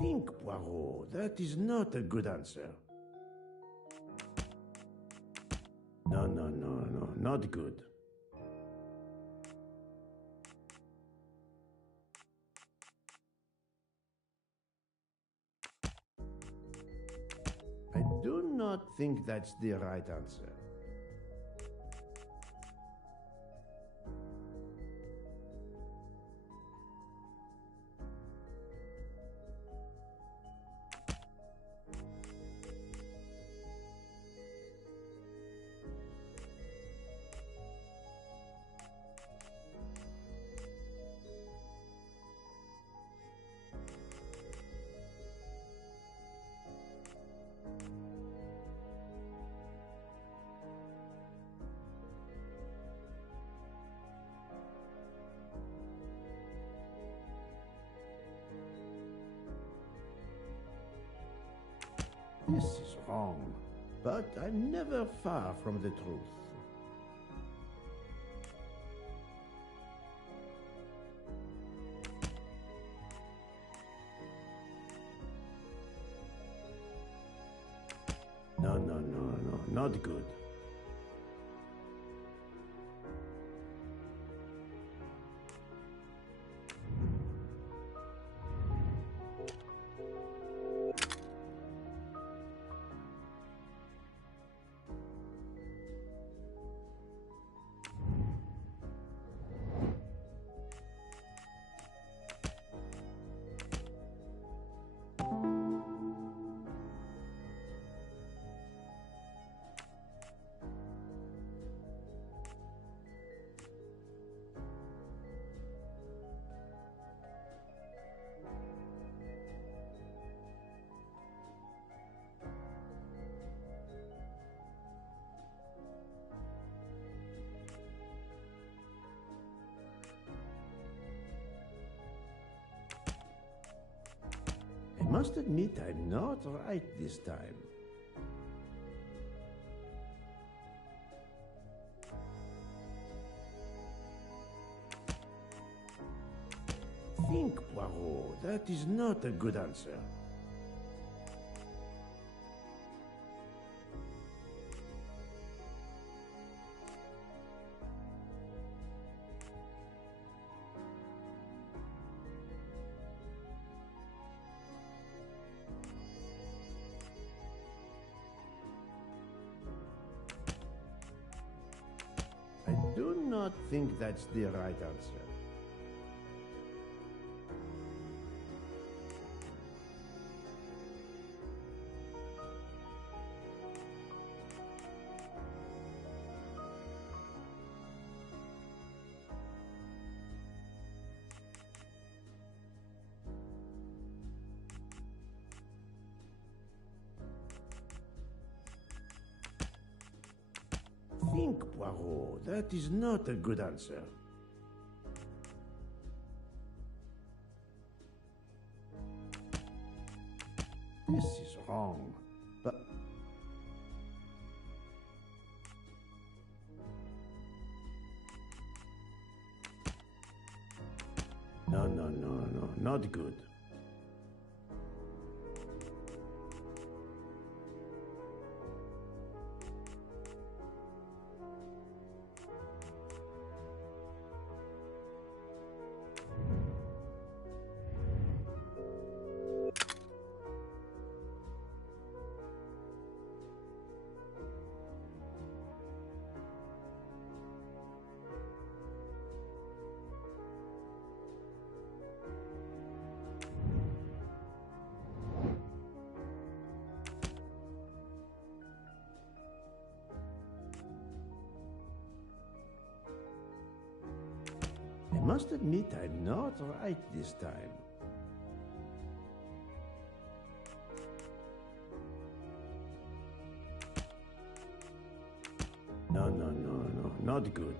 Think, Poirot. That is not a good answer. No, not good. I do not think that's the right answer. This is wrong, but I'm never far from the truth. No, not good. I must admit I'm not right this time. Think, Poirot. That is not a good answer. I do not think that's the right answer. Think, Poirot. That is not a good answer. This is wrong, but... No, not good. I must admit I'm not right this time. Oh, not good.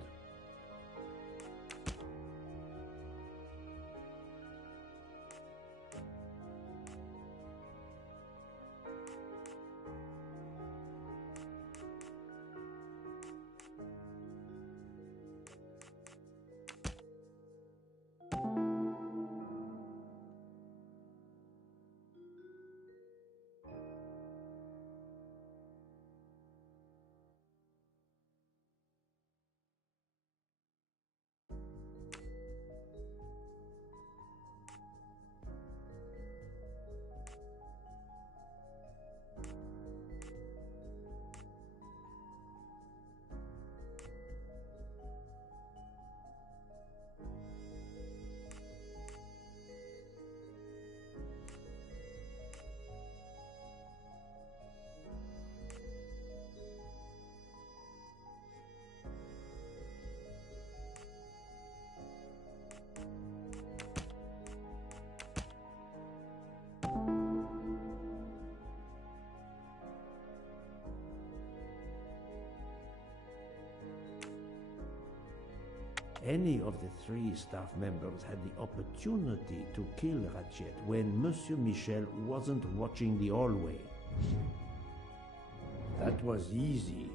Any of the 3 staff members had the opportunity to kill Ratchet when Monsieur Michel wasn't watching the hallway. That was easy.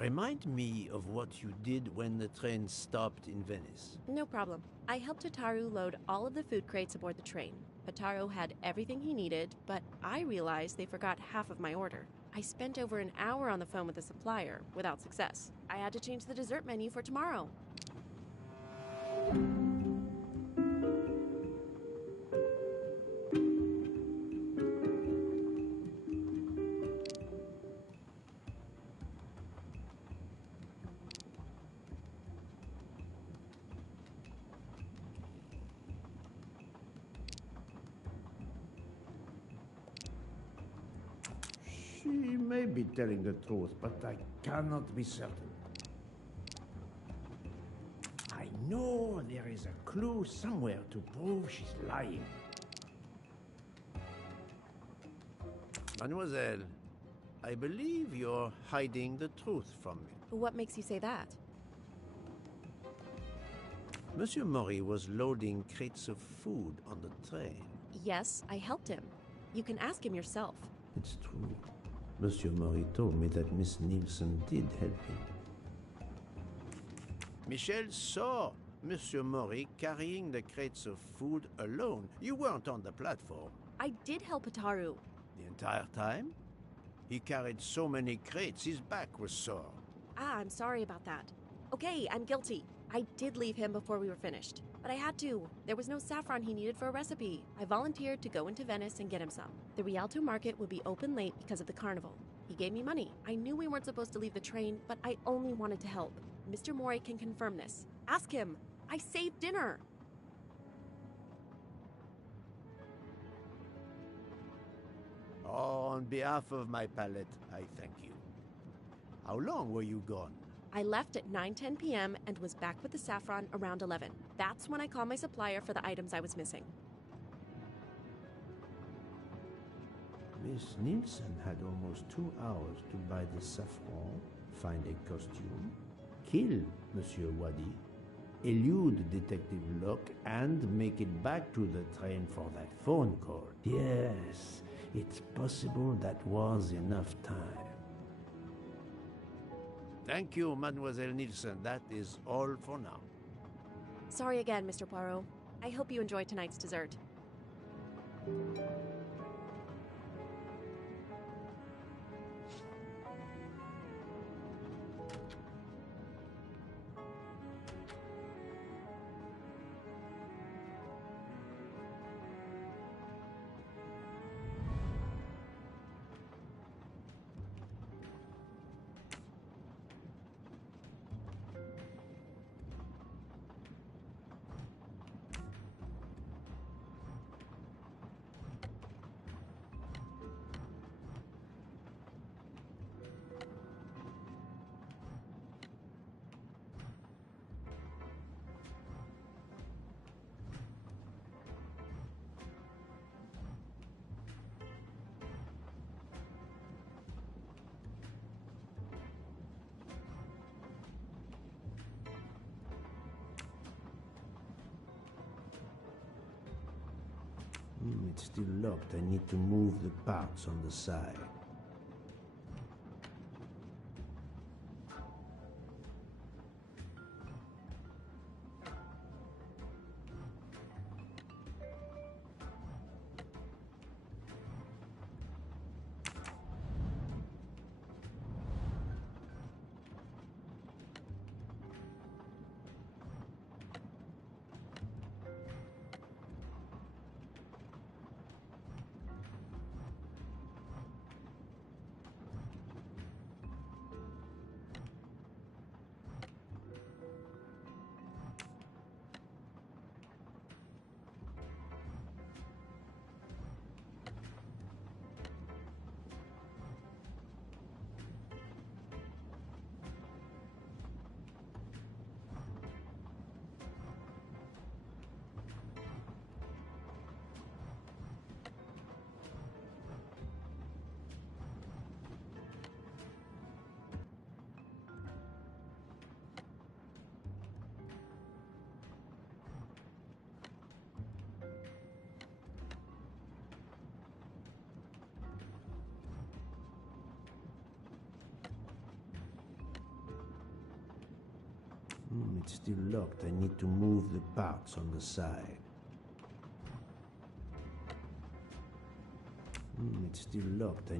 Remind me of what you did when the train stopped in Venice. No problem. I helped Hotaru load all of the food crates aboard the train. Hotaru had everything he needed, but I realized they forgot half of my order. I spent over an hour on the phone with the supplier, without success. I had to change the dessert menu for tomorrow. She may be telling the truth, but I cannot be certain. I know there is a clue somewhere to prove she's lying. Mademoiselle, I believe you're hiding the truth from me. What makes you say that? Monsieur Maury was loading crates of food on the train. Yes, I helped him. You can ask him yourself. It's true. Monsieur Maury told me that Miss Nielsen did help him. Michel saw Monsieur Maury carrying the crates of food alone. You weren't on the platform. I did help Hotaru. The entire time? He carried so many crates, his back was sore. I'm sorry about that. Okay, I'm guilty. I did leave him before we were finished, but I had to. There was no saffron he needed for a recipe. I volunteered to go into Venice and get him some. The Rialto market would be open late because of the carnival. He gave me money. I knew we weren't supposed to leave the train, but I only wanted to help. Mr. Mori can confirm this. Ask him. I saved dinner. Oh, on behalf of my palate, I thank you. How long were you gone? I left at 9:10 p.m. and was back with the saffron around 11. That's when I called my supplier for the items I was missing. Miss Nielsen had almost 2 hours to buy the saffron, find a costume, kill Monsieur Wadi, elude Detective Locke, and make it back to the train for that phone call. Yes, it's possible that was enough time. Thank you, Mademoiselle Nielsen. That is all for now. Sorry again, Mr. Poirot. I hope you enjoy tonight's dessert. It's still locked. I need to move the parts on the side. It's still locked. I need to move the parts on the side. It's still locked.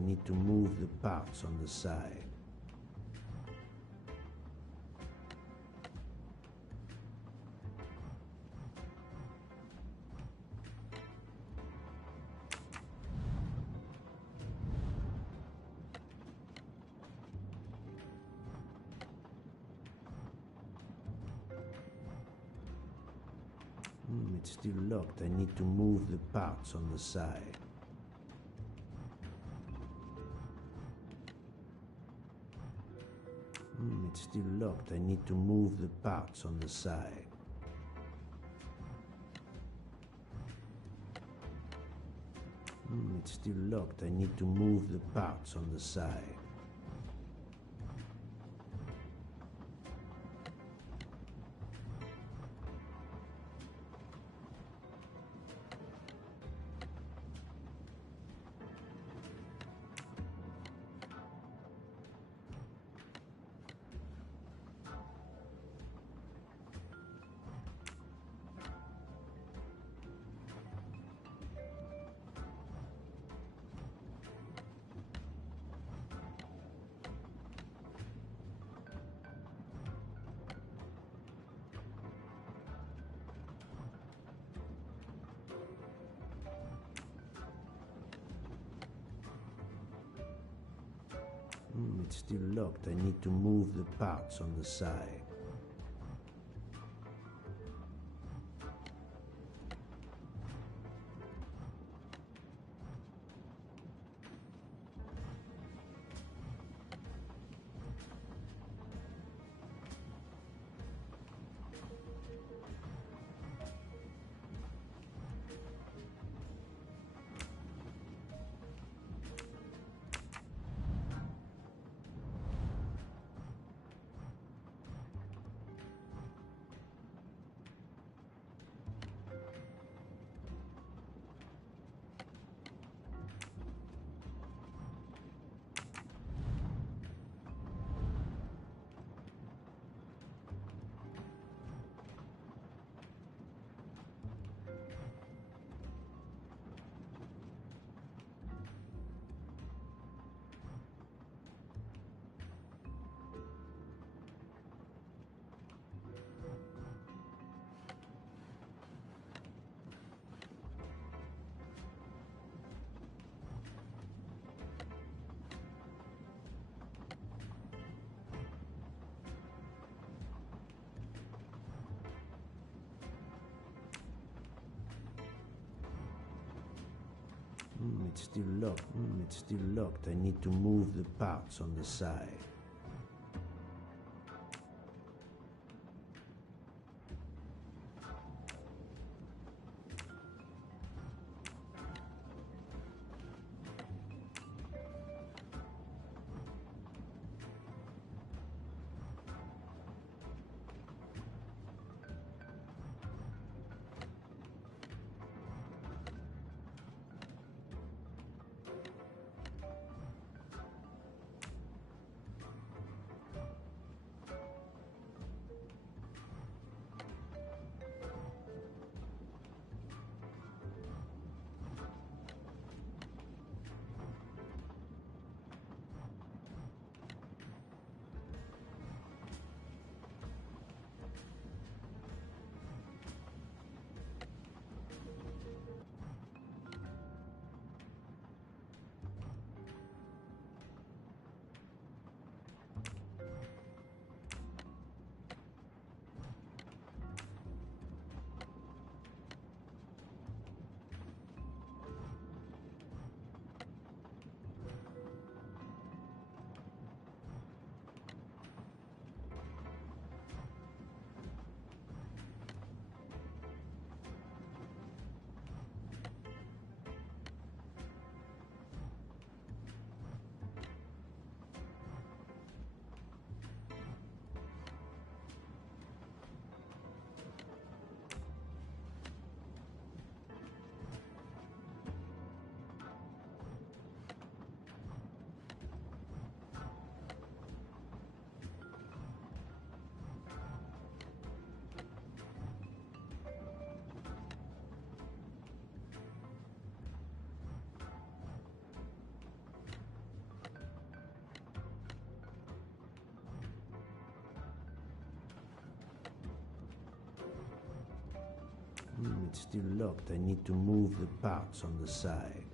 I need to move the parts on the side. It's still locked. I need to move the parts on the side. It's still locked. I need to move the parts on the side. It's still locked. I need to move the parts on the side. It's still locked. I need to move the parts on the side. It's still locked. It's still locked. I need to move the parts on the side. It's still locked. I need to move the parts on the side.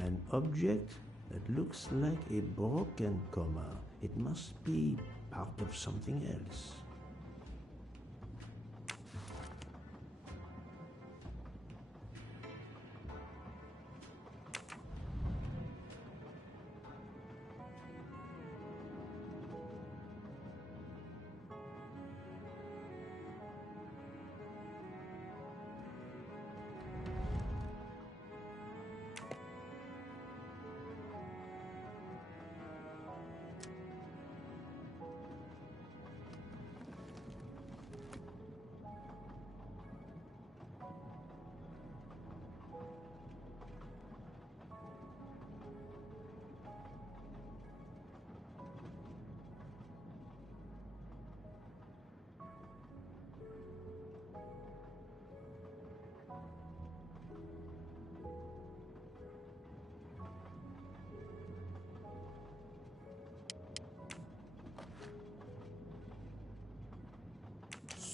An object that looks like a broken comma. It must be part of something else.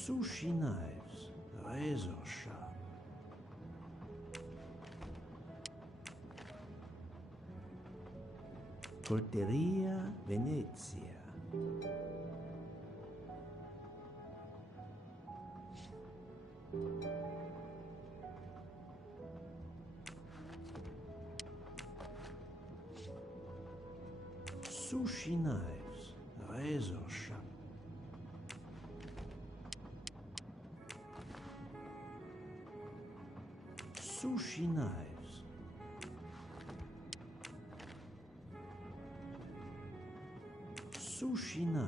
Sushi knives, razor sharp. Colteria Venezia. Sushi knives, razor sharp. Sushi knives. Sushi knife.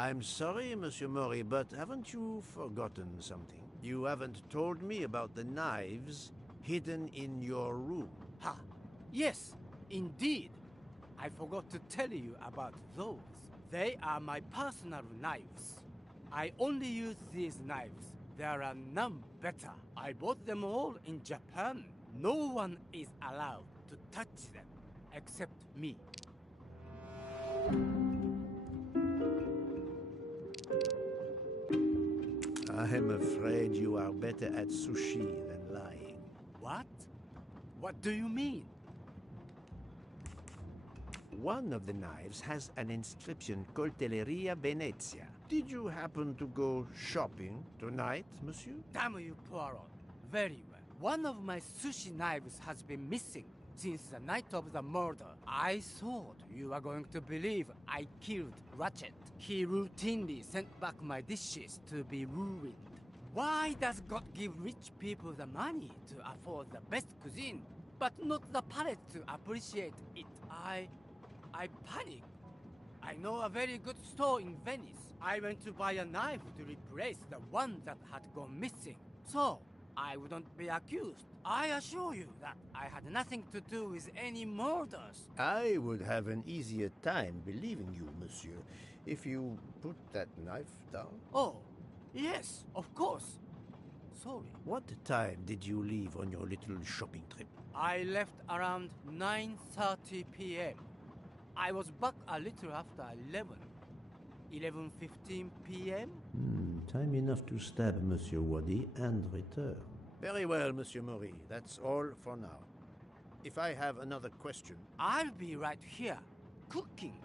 I'm sorry, Monsieur Mori, but haven't you forgotten something? You haven't told me about the knives hidden in your room. Ha! Yes, indeed. I forgot to tell you about those. They are my personal knives. I only use these knives. There are none better. I bought them all in Japan. No one is allowed to touch them except me. I'm afraid you are better at sushi than lying. What? What do you mean? One of the knives has an inscription, Coltelleria Venezia. Did you happen to go shopping tonight, monsieur? Damn you, Poirot. Very well. One of my sushi knives has been missing since the night of the murder. I thought you were going to believe I killed Ratchet. He routinely sent back my dishes to be ruined. Why does God give rich people the money to afford the best cuisine, but not the palate to appreciate it? I panicked. I know a very good store in Venice. I went to buy a knife to replace the one that had gone missing, so I wouldn't be accused. I assure you that I had nothing to do with any murders. I would have an easier time believing you, monsieur, if you put that knife down. Oh, yes, of course. Sorry. What time did you leave on your little shopping trip? I left around 9:30 p.m. I was back a little after 11:15 p.m. Time enough to stab Monsieur Wadi and return. Very well, Monsieur Mori. That's all for now. If I have another question... I'll be right here, cooking.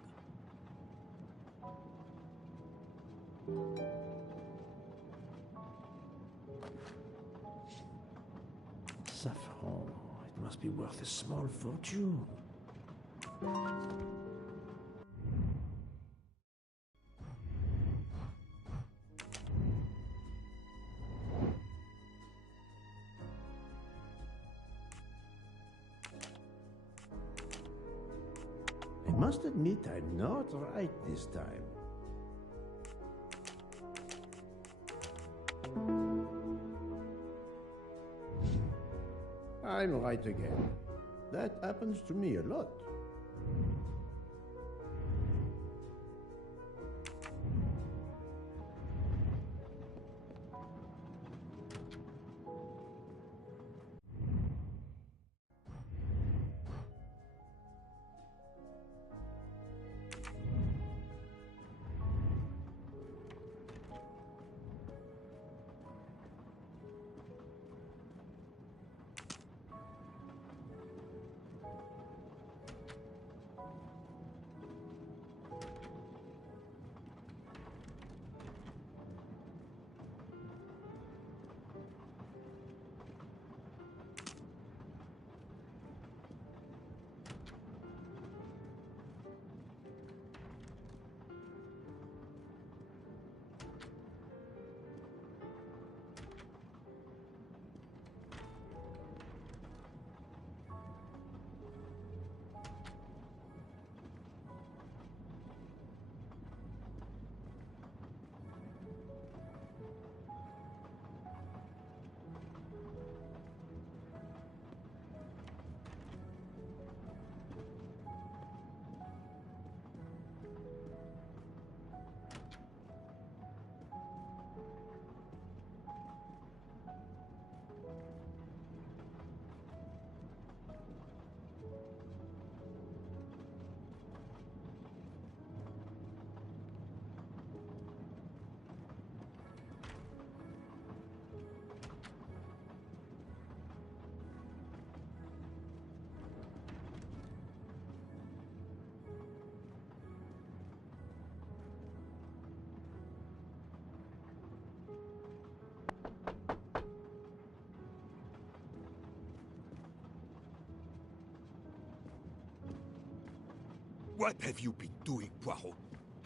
Saffron. It must be worth a small fortune. I must admit I'm not right this time. I'm right again. That happens to me a lot. What have you been doing, Poirot?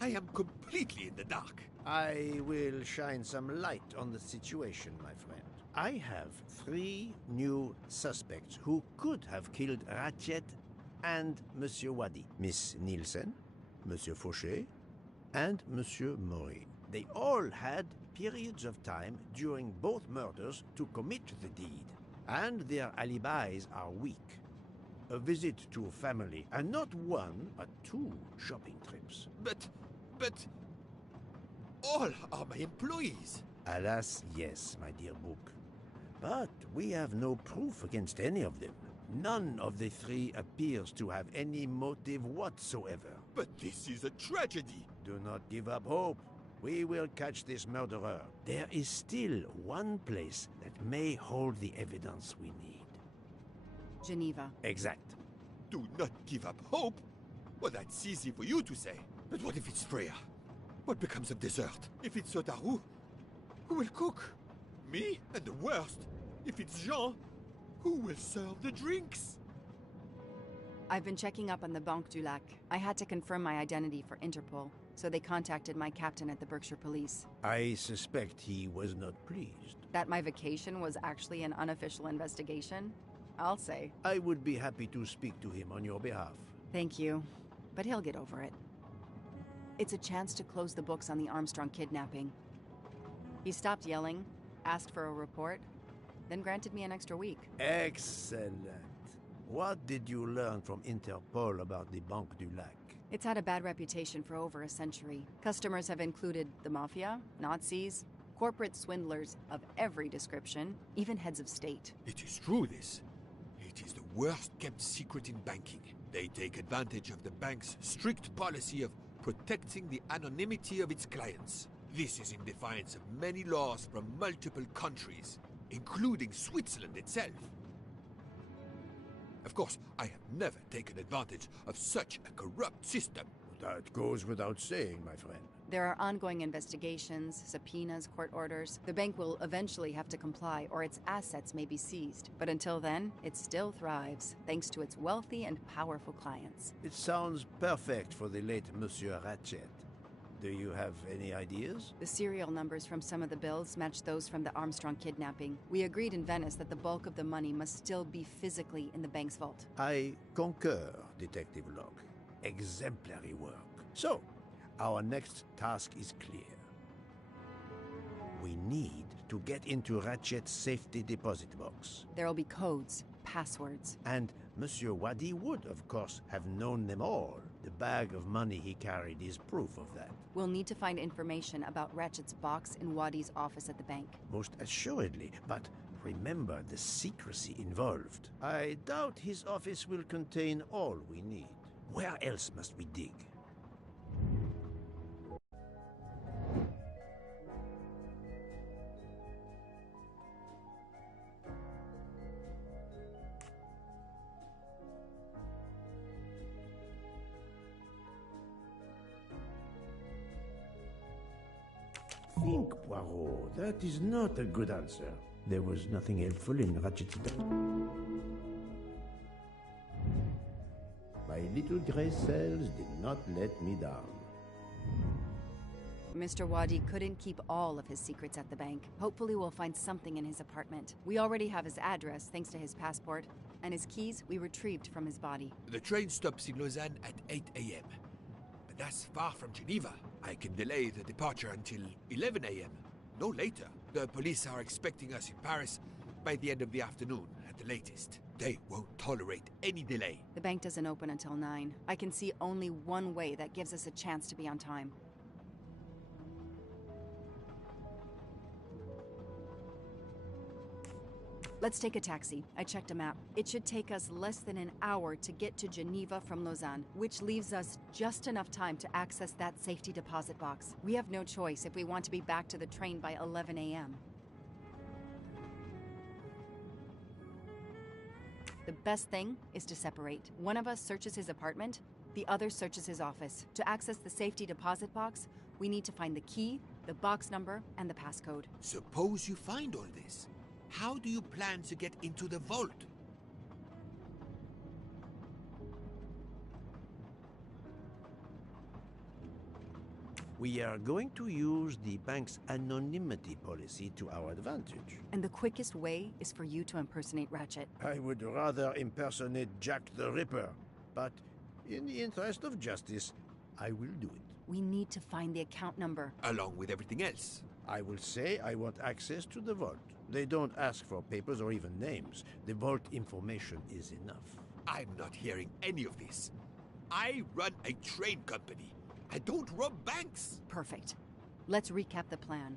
I am completely in the dark. I will shine some light on the situation, my friend. I have 3 new suspects who could have killed Ratchet and Monsieur Wadi. Miss Nielsen, Monsieur Fauché, and Monsieur Maury. They all had periods of time during both murders to commit the deed, and their alibis are weak. A visit to family, and not one, but 2 shopping trips. But all are my employees. Alas, yes, my dear book. But we have no proof against any of them. None of the 3 appears to have any motive whatsoever. But this is a tragedy. Do not give up hope. We will catch this murderer. There is still one place that may hold the evidence we need. Geneva. Exact. Do not give up hope? Well, that's easy for you to say. But what if it's Freya? What becomes of dessert? If it's Sotaru, who will cook? Me? And the worst, if it's Jean, who will serve the drinks? I've been checking up on the Banque du Lac. I had to confirm my identity for Interpol, so they contacted my captain at the Berkshire Police. I suspect he was not pleased. That my vacation was actually an unofficial investigation? I'll say. I would be happy to speak to him on your behalf. Thank you, but he'll get over it. It's a chance to close the books on the Armstrong kidnapping. He stopped yelling, asked for a report, then granted me an extra week. Excellent. What did you learn from Interpol about the Banque du Lac? It's had a bad reputation for over a century. Customers have included the mafia, Nazis, corporate swindlers of every description, even heads of state. It is true, this. It is the worst kept secret in banking. They take advantage of the bank's strict policy of protecting the anonymity of its clients. This is in defiance of many laws from multiple countries, including Switzerland itself. Of course, I have never taken advantage of such a corrupt system. That goes without saying, my friend. There are ongoing investigations, subpoenas, court orders. The bank will eventually have to comply, or its assets may be seized. But until then, it still thrives, thanks to its wealthy and powerful clients. It sounds perfect for the late Monsieur Ratchet. Do you have any ideas? The serial numbers from some of the bills match those from the Armstrong kidnapping. We agreed in Venice that the bulk of the money must still be physically in the bank's vault. I concur, Detective Locke. Exemplary work. So, our next task is clear. We need to get into Ratchet's safety deposit box. There will be codes, passwords. And Monsieur Wadi would, of course, have known them all. The bag of money he carried is proof of that. We'll need to find information about Ratchet's box in Wadi's office at the bank. Most assuredly, but remember the secrecy involved. I doubt his office will contain all we need. Where else must we dig? Think, Poirot. That is not a good answer. There was nothing helpful in Ratchet's My little gray cells did not let me down. Mr. Wadi couldn't keep all of his secrets at the bank. Hopefully we'll find something in his apartment. We already have his address thanks to his passport, and his keys we retrieved from his body. The train stops in Lausanne at 8 a.m. But that's far from Geneva. I can delay the departure until 11 a.m. No later. The police are expecting us in Paris by the end of the afternoon at the latest. They won't tolerate any delay. The bank doesn't open until 9. I can see only one way that gives us a chance to be on time. Let's take a taxi. I checked a map. It should take us less than an hour to get to Geneva from Lausanne, which leaves us just enough time to access that safety deposit box. We have no choice if we want to be back to the train by 11 a.m. The best thing is to separate. One of us searches his apartment, the other searches his office. To access the safety deposit box, we need to find the key, the box number, and the passcode. Suppose you find all this. How do you plan to get into the vault? We are going to use the bank's anonymity policy to our advantage. And the quickest way is for you to impersonate Ratchet. I would rather impersonate Jack the Ripper, but in the interest of justice, I will do it. We need to find the account number. Along with everything else. I will say I want access to the vault. They don't ask for papers or even names. The vault information is enough. I'm not hearing any of this. I run a train company. I don't rob banks. Perfect. Let's recap the plan.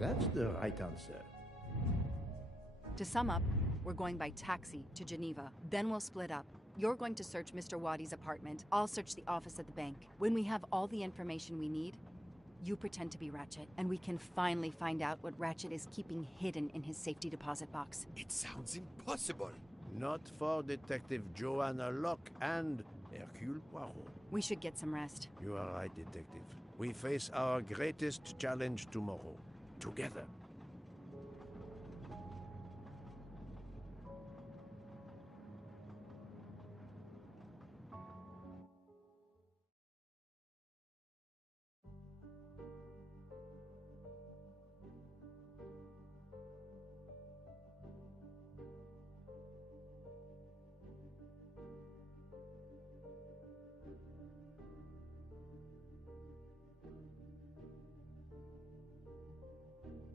That's the right answer. To sum up, we're going by taxi to Geneva. Then we'll split up. You're going to search Mr. Wadi's apartment. I'll search the office at the bank. When we have all the information we need, you pretend to be Ratchet, and we can finally find out what Ratchet is keeping hidden in his safety deposit box. It sounds impossible. Not for Detective Joanna Locke and Hercule Poirot. We should get some rest. You are right, Detective. We face our greatest challenge tomorrow. Together.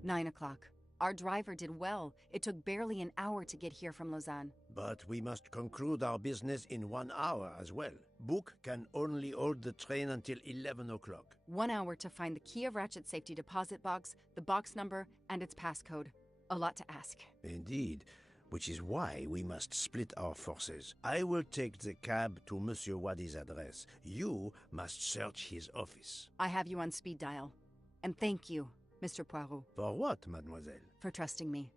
Nine o'clock. Our driver did well. It took barely an hour to get here from Lausanne. But we must conclude our business in 1 hour as well. Book can only hold the train until 11 o'clock. 1 hour to find the key of Ratchet's safety deposit box, the box number, and its passcode. A lot to ask. Indeed, which is why we must split our forces. I will take the cab to Monsieur Wadi's address. You must search his office. I have you on speed dial. And thank you, Mr. Poirot. For what, mademoiselle? For trusting me.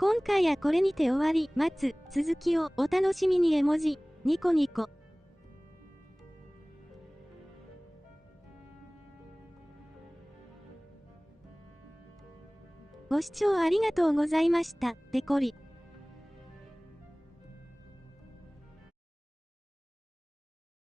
今回はこれにて終わり。待つ。続きをお楽しみに。絵文字。ニコニコ。ご視聴ありがとうございました。デコリ。